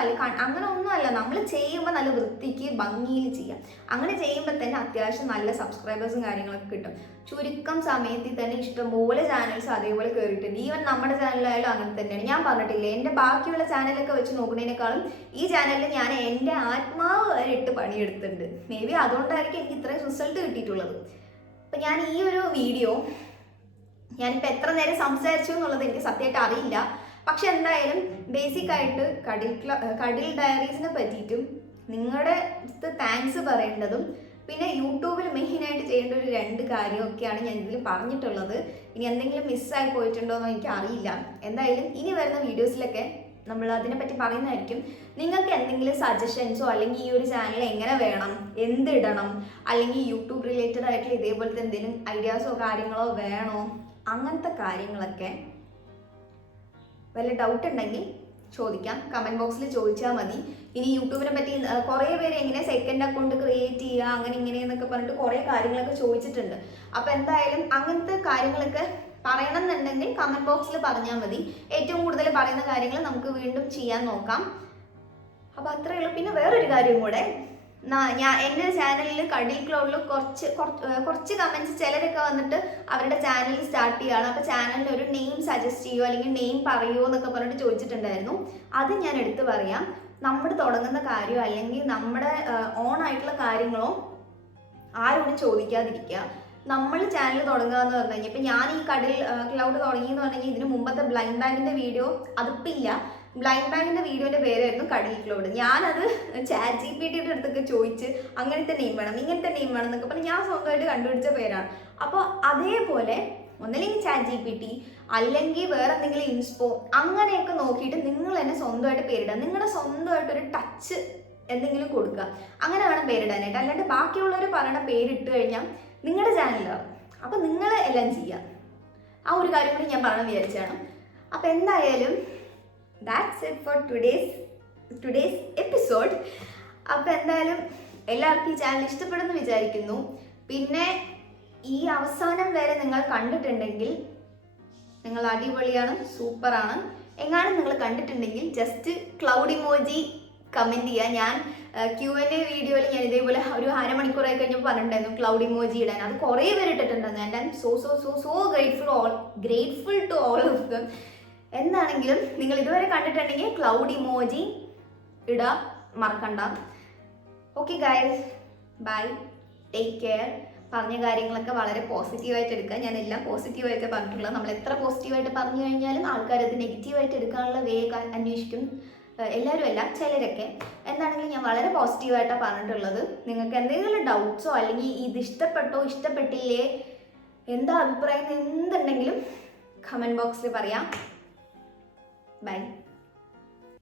അങ്ങനെ ഒന്നുമല്ല, നമ്മൾ ചെയ്യുമ്പോൾ നല്ല വൃത്തിക്ക് ഭംഗിയിൽ ചെയ്യാം. അങ്ങനെ ചെയ്യുമ്പോൾ തന്നെ അത്യാവശ്യം നല്ല സബ്സ്ക്രൈബേഴ്സും കാര്യങ്ങളൊക്കെ കിട്ടും. ചുരുക്കം സമയത്തിൽ തന്നെ ഇഷ്ടംപോലെ ചാനൽസ് അതേപോലെ കയറിയിട്ടുണ്ട്. ഈവൻ നമ്മുടെ ചാനലായാലും അങ്ങനെ തന്നെയാണ്. ഞാൻ പറഞ്ഞിട്ടില്ലേ, എൻ്റെ ബാക്കിയുള്ള ചാനലൊക്കെ വെച്ച് നോക്കുന്നതിനേക്കാളും ഈ ചാനലിൽ ഞാൻ എൻ്റെ ആത്മാവ് വരെ ഇട്ട് പണിയെടുത്തിട്ടുണ്ട്. മേ ബി അതുകൊണ്ടായിരിക്കും എനിക്ക് ഇത്രയും റിസൾട്ട് കിട്ടിയിട്ടുള്ളത്. അപ്പം ഞാൻ ഈ ഒരു വീഡിയോ ഞാനിപ്പോൾ എത്ര നേരം സംസാരിച്ചു എന്നുള്ളത് എനിക്ക് സത്യമായിട്ട് അറിയില്ല. പക്ഷെ എന്തായാലും ബേസിക് ആയിട്ട് കടിൽ ഡയറീസിനെ പറ്റിയിട്ടും നിങ്ങളുടെ താങ്ക്സ് പറയേണ്ടതും പിന്നെ യൂട്യൂബിൽ മെയിനായിട്ട് ചെയ്യേണ്ട ഒരു 2 കാര്യമൊക്കെയാണ് ഞാൻ ഇതിൽ പറഞ്ഞിട്ടുള്ളത്. ഇനി എന്തെങ്കിലും മിസ്സായി പോയിട്ടുണ്ടോ എന്ന് എനിക്ക് അറിയില്ല. എന്തായാലും ഇനി വരുന്ന വീഡിയോസിലൊക്കെ നമ്മൾ അതിനെപ്പറ്റി പറയുന്നതായിരിക്കും. നിങ്ങൾക്ക് എന്തെങ്കിലും സജഷൻസോ അല്ലെങ്കിൽ ഈ ഒരു ചാനൽ എങ്ങനെ വേണം, എന്തിടണം, അല്ലെങ്കിൽ യൂട്യൂബ് റിലേറ്റഡ് ആയിട്ടുള്ള ഇതേപോലത്തെ എന്തെങ്കിലും ഐഡിയാസോ കാര്യങ്ങളോ വേണോ, അങ്ങനത്തെ കാര്യങ്ങളൊക്കെ വല്ല ഡൗട്ട് ഉണ്ടെങ്കിൽ ചോദിക്കാം, കമൻറ്റ് ബോക്സിൽ ചോദിച്ചാൽ മതി. ഇനി യൂട്യൂബിനെ പറ്റി കുറേ പേര് എങ്ങനെ സെക്കൻഡ് അക്കൗണ്ട് ക്രിയേറ്റ് ചെയ്യുക അങ്ങനെ ഇങ്ങനെയെന്നൊക്കെ പറഞ്ഞിട്ട് കുറേ കാര്യങ്ങളൊക്കെ ചോദിച്ചിട്ടുണ്ട്. അപ്പോൾ എന്തായാലും അങ്ങനത്തെ കാര്യങ്ങളൊക്കെ പറയണം എന്നുണ്ടെങ്കിൽ കമൻറ്റ് ബോക്സിൽ പറഞ്ഞാൽ മതി. ഏറ്റവും കൂടുതൽ പറയുന്ന കാര്യങ്ങൾ നമുക്ക് വീണ്ടും ചെയ്യാൻ നോക്കാം. അപ്പോൾ അത്രയേ ഉള്ളൂ. പിന്നെ വേറൊരു കാര്യം കൂടെ, ഞാൻ എൻ്റെ ചാനലിൽ കടിൽ ക്ലൗഡിൽ കുറച്ച് കമൻറ്റ്സ് ചിലരൊക്കെ വന്നിട്ട് അവരുടെ ചാനൽ സ്റ്റാർട്ട് ചെയ്യുകയാണ്. അപ്പോൾ ചാനലിന് ഒരു നെയിം സജസ്റ്റ് ചെയ്യുമോ അല്ലെങ്കിൽ നെയിം പറയുമോ എന്നൊക്കെ പറഞ്ഞിട്ട് ചോദിച്ചിട്ടുണ്ടായിരുന്നു. അത് ഞാൻ എടുത്തു പറയാം. നമ്മൾ തുടങ്ങുന്ന കാര്യമോ അല്ലെങ്കിൽ നമ്മുടെ ഓൺ ആയിട്ടുള്ള കാര്യങ്ങളോ ആരോടും ചോദിക്കാതിരിക്കുക. നമ്മൾ ചാനൽ തുടങ്ങുക എന്ന് പറഞ്ഞു കഴിഞ്ഞാൽ ഇപ്പം ഞാൻ ഈ കടിൽ ക്ലൗഡ് തുടങ്ങിയെന്ന് പറഞ്ഞു കഴിഞ്ഞാൽ ഇതിന് മുമ്പത്തെ ബ്ലൈൻഡ് ബാഗിൻ്റെ വീഡിയോ അതിപ്പോൾ ഇല്ല. ബ്ലൈൻഡ് ബാഗിൻ്റെ വീഡിയോൻ്റെ പേരായിരുന്നു കടിൽ ക്ലൗഡ്. ഞാനത് ChatGPT അടുത്തൊക്കെ ചോദിച്ച് അങ്ങനത്തെ നെയിം വേണം ഇങ്ങനത്തെ നെയിം വേണം എന്നൊക്കെ പറഞ്ഞ് ഞാൻ സ്വന്തമായിട്ട് കണ്ടുപിടിച്ച പേരാണ്. അപ്പോൾ അതേപോലെ ഒന്നല്ലെങ്കിൽ ChatGPT അല്ലെങ്കിൽ വേറെ എന്തെങ്കിലും ഇൻസ്പോ അങ്ങനെയൊക്കെ നോക്കിയിട്ട് നിങ്ങൾ തന്നെ സ്വന്തമായിട്ട് പേരിടുക. നിങ്ങളുടെ സ്വന്തമായിട്ടൊരു ടച്ച് എന്തെങ്കിലും കൊടുക്കുക. അങ്ങനെ വേണം പേരിടാനായിട്ട്. അല്ലാണ്ട് ബാക്കിയുള്ളവർ പറയുന്ന പേരിട്ട് കഴിഞ്ഞാൽ നിങ്ങളുടെ ചാനലാണ്. അപ്പോൾ നിങ്ങൾ എല്ലാം ചെയ്യുക. ആ ഒരു കാര്യം കൂടി ഞാൻ പറയാൻ വിചാരിച്ചാണ്. അപ്പോൾ എന്തായാലും that's it for today's episode. അപ്പോൾ എന്തായാലും എല്ലാവർക്കും ഈ ചാനൽ ഇഷ്ടപ്പെടുമെന്ന് വിചാരിക്കുന്നു. പിന്നെ ഈ അവസാനം വരെ നിങ്ങൾ കണ്ടിട്ടുണ്ടെങ്കിൽ നിങ്ങൾ അടിപൊളിയാണ്, സൂപ്പറാണ്. എങ്ങാനും നിങ്ങൾ കണ്ടിട്ടുണ്ടെങ്കിൽ ജസ്റ്റ് ക്ലൗഡ് ഇമോജി കമൻറ്റ് ചെയ്യുക. ഞാൻ Q&A വീഡിയോയിൽ ഞാൻ ഇതേപോലെ ഒരു അരമണിക്കൂറായി കഴിഞ്ഞപ്പോൾ പറഞ്ഞിട്ടുണ്ടായിരുന്നു ക്ലൗഡ് ഇമോജി ഇടാൻ. അത് കുറേ പേര് ഇട്ടിട്ടുണ്ടായിരുന്നു. And I am so grateful to all of them. എന്താണെങ്കിലും നിങ്ങൾ ഇതുവരെ കണ്ടിട്ടുണ്ടെങ്കിൽ ക്ലൗഡ് ഇമോജി ഇടാൻ മറക്കണ്ട. Okay guys, bye, take care. പറഞ്ഞ കാര്യങ്ങളൊക്കെ വളരെ പോസിറ്റീവായിട്ട് എടുക്കുക. ഞാൻ എല്ലാം പോസിറ്റീവായിട്ട് പറഞ്ഞിട്ടുള്ളത്. നമ്മൾ എത്ര പോസിറ്റീവായിട്ട് പറഞ്ഞു കഴിഞ്ഞാലും ആൾക്കാരത് നെഗറ്റീവായിട്ട് എടുക്കാനുള്ള വേ അന്വേഷിക്കും. എല്ലാവരും അല്ല, ചിലരൊക്കെ. എന്താണെങ്കിലും ഞാൻ വളരെ പോസിറ്റീവായിട്ടാണ് പറഞ്ഞിട്ടുള്ളത്. നിങ്ങൾക്ക് എന്തെങ്കിലും ഡൗട്ട്സോ അല്ലെങ്കിൽ ഇത് ഇഷ്ടപ്പെട്ടോ ഇഷ്ടപ്പെട്ടില്ലേ എന്താ അഭിപ്രായം എന്തുണ്ടെങ്കിലും കമൻറ്റ് ബോക്സിൽ പറയാം. ബൈ.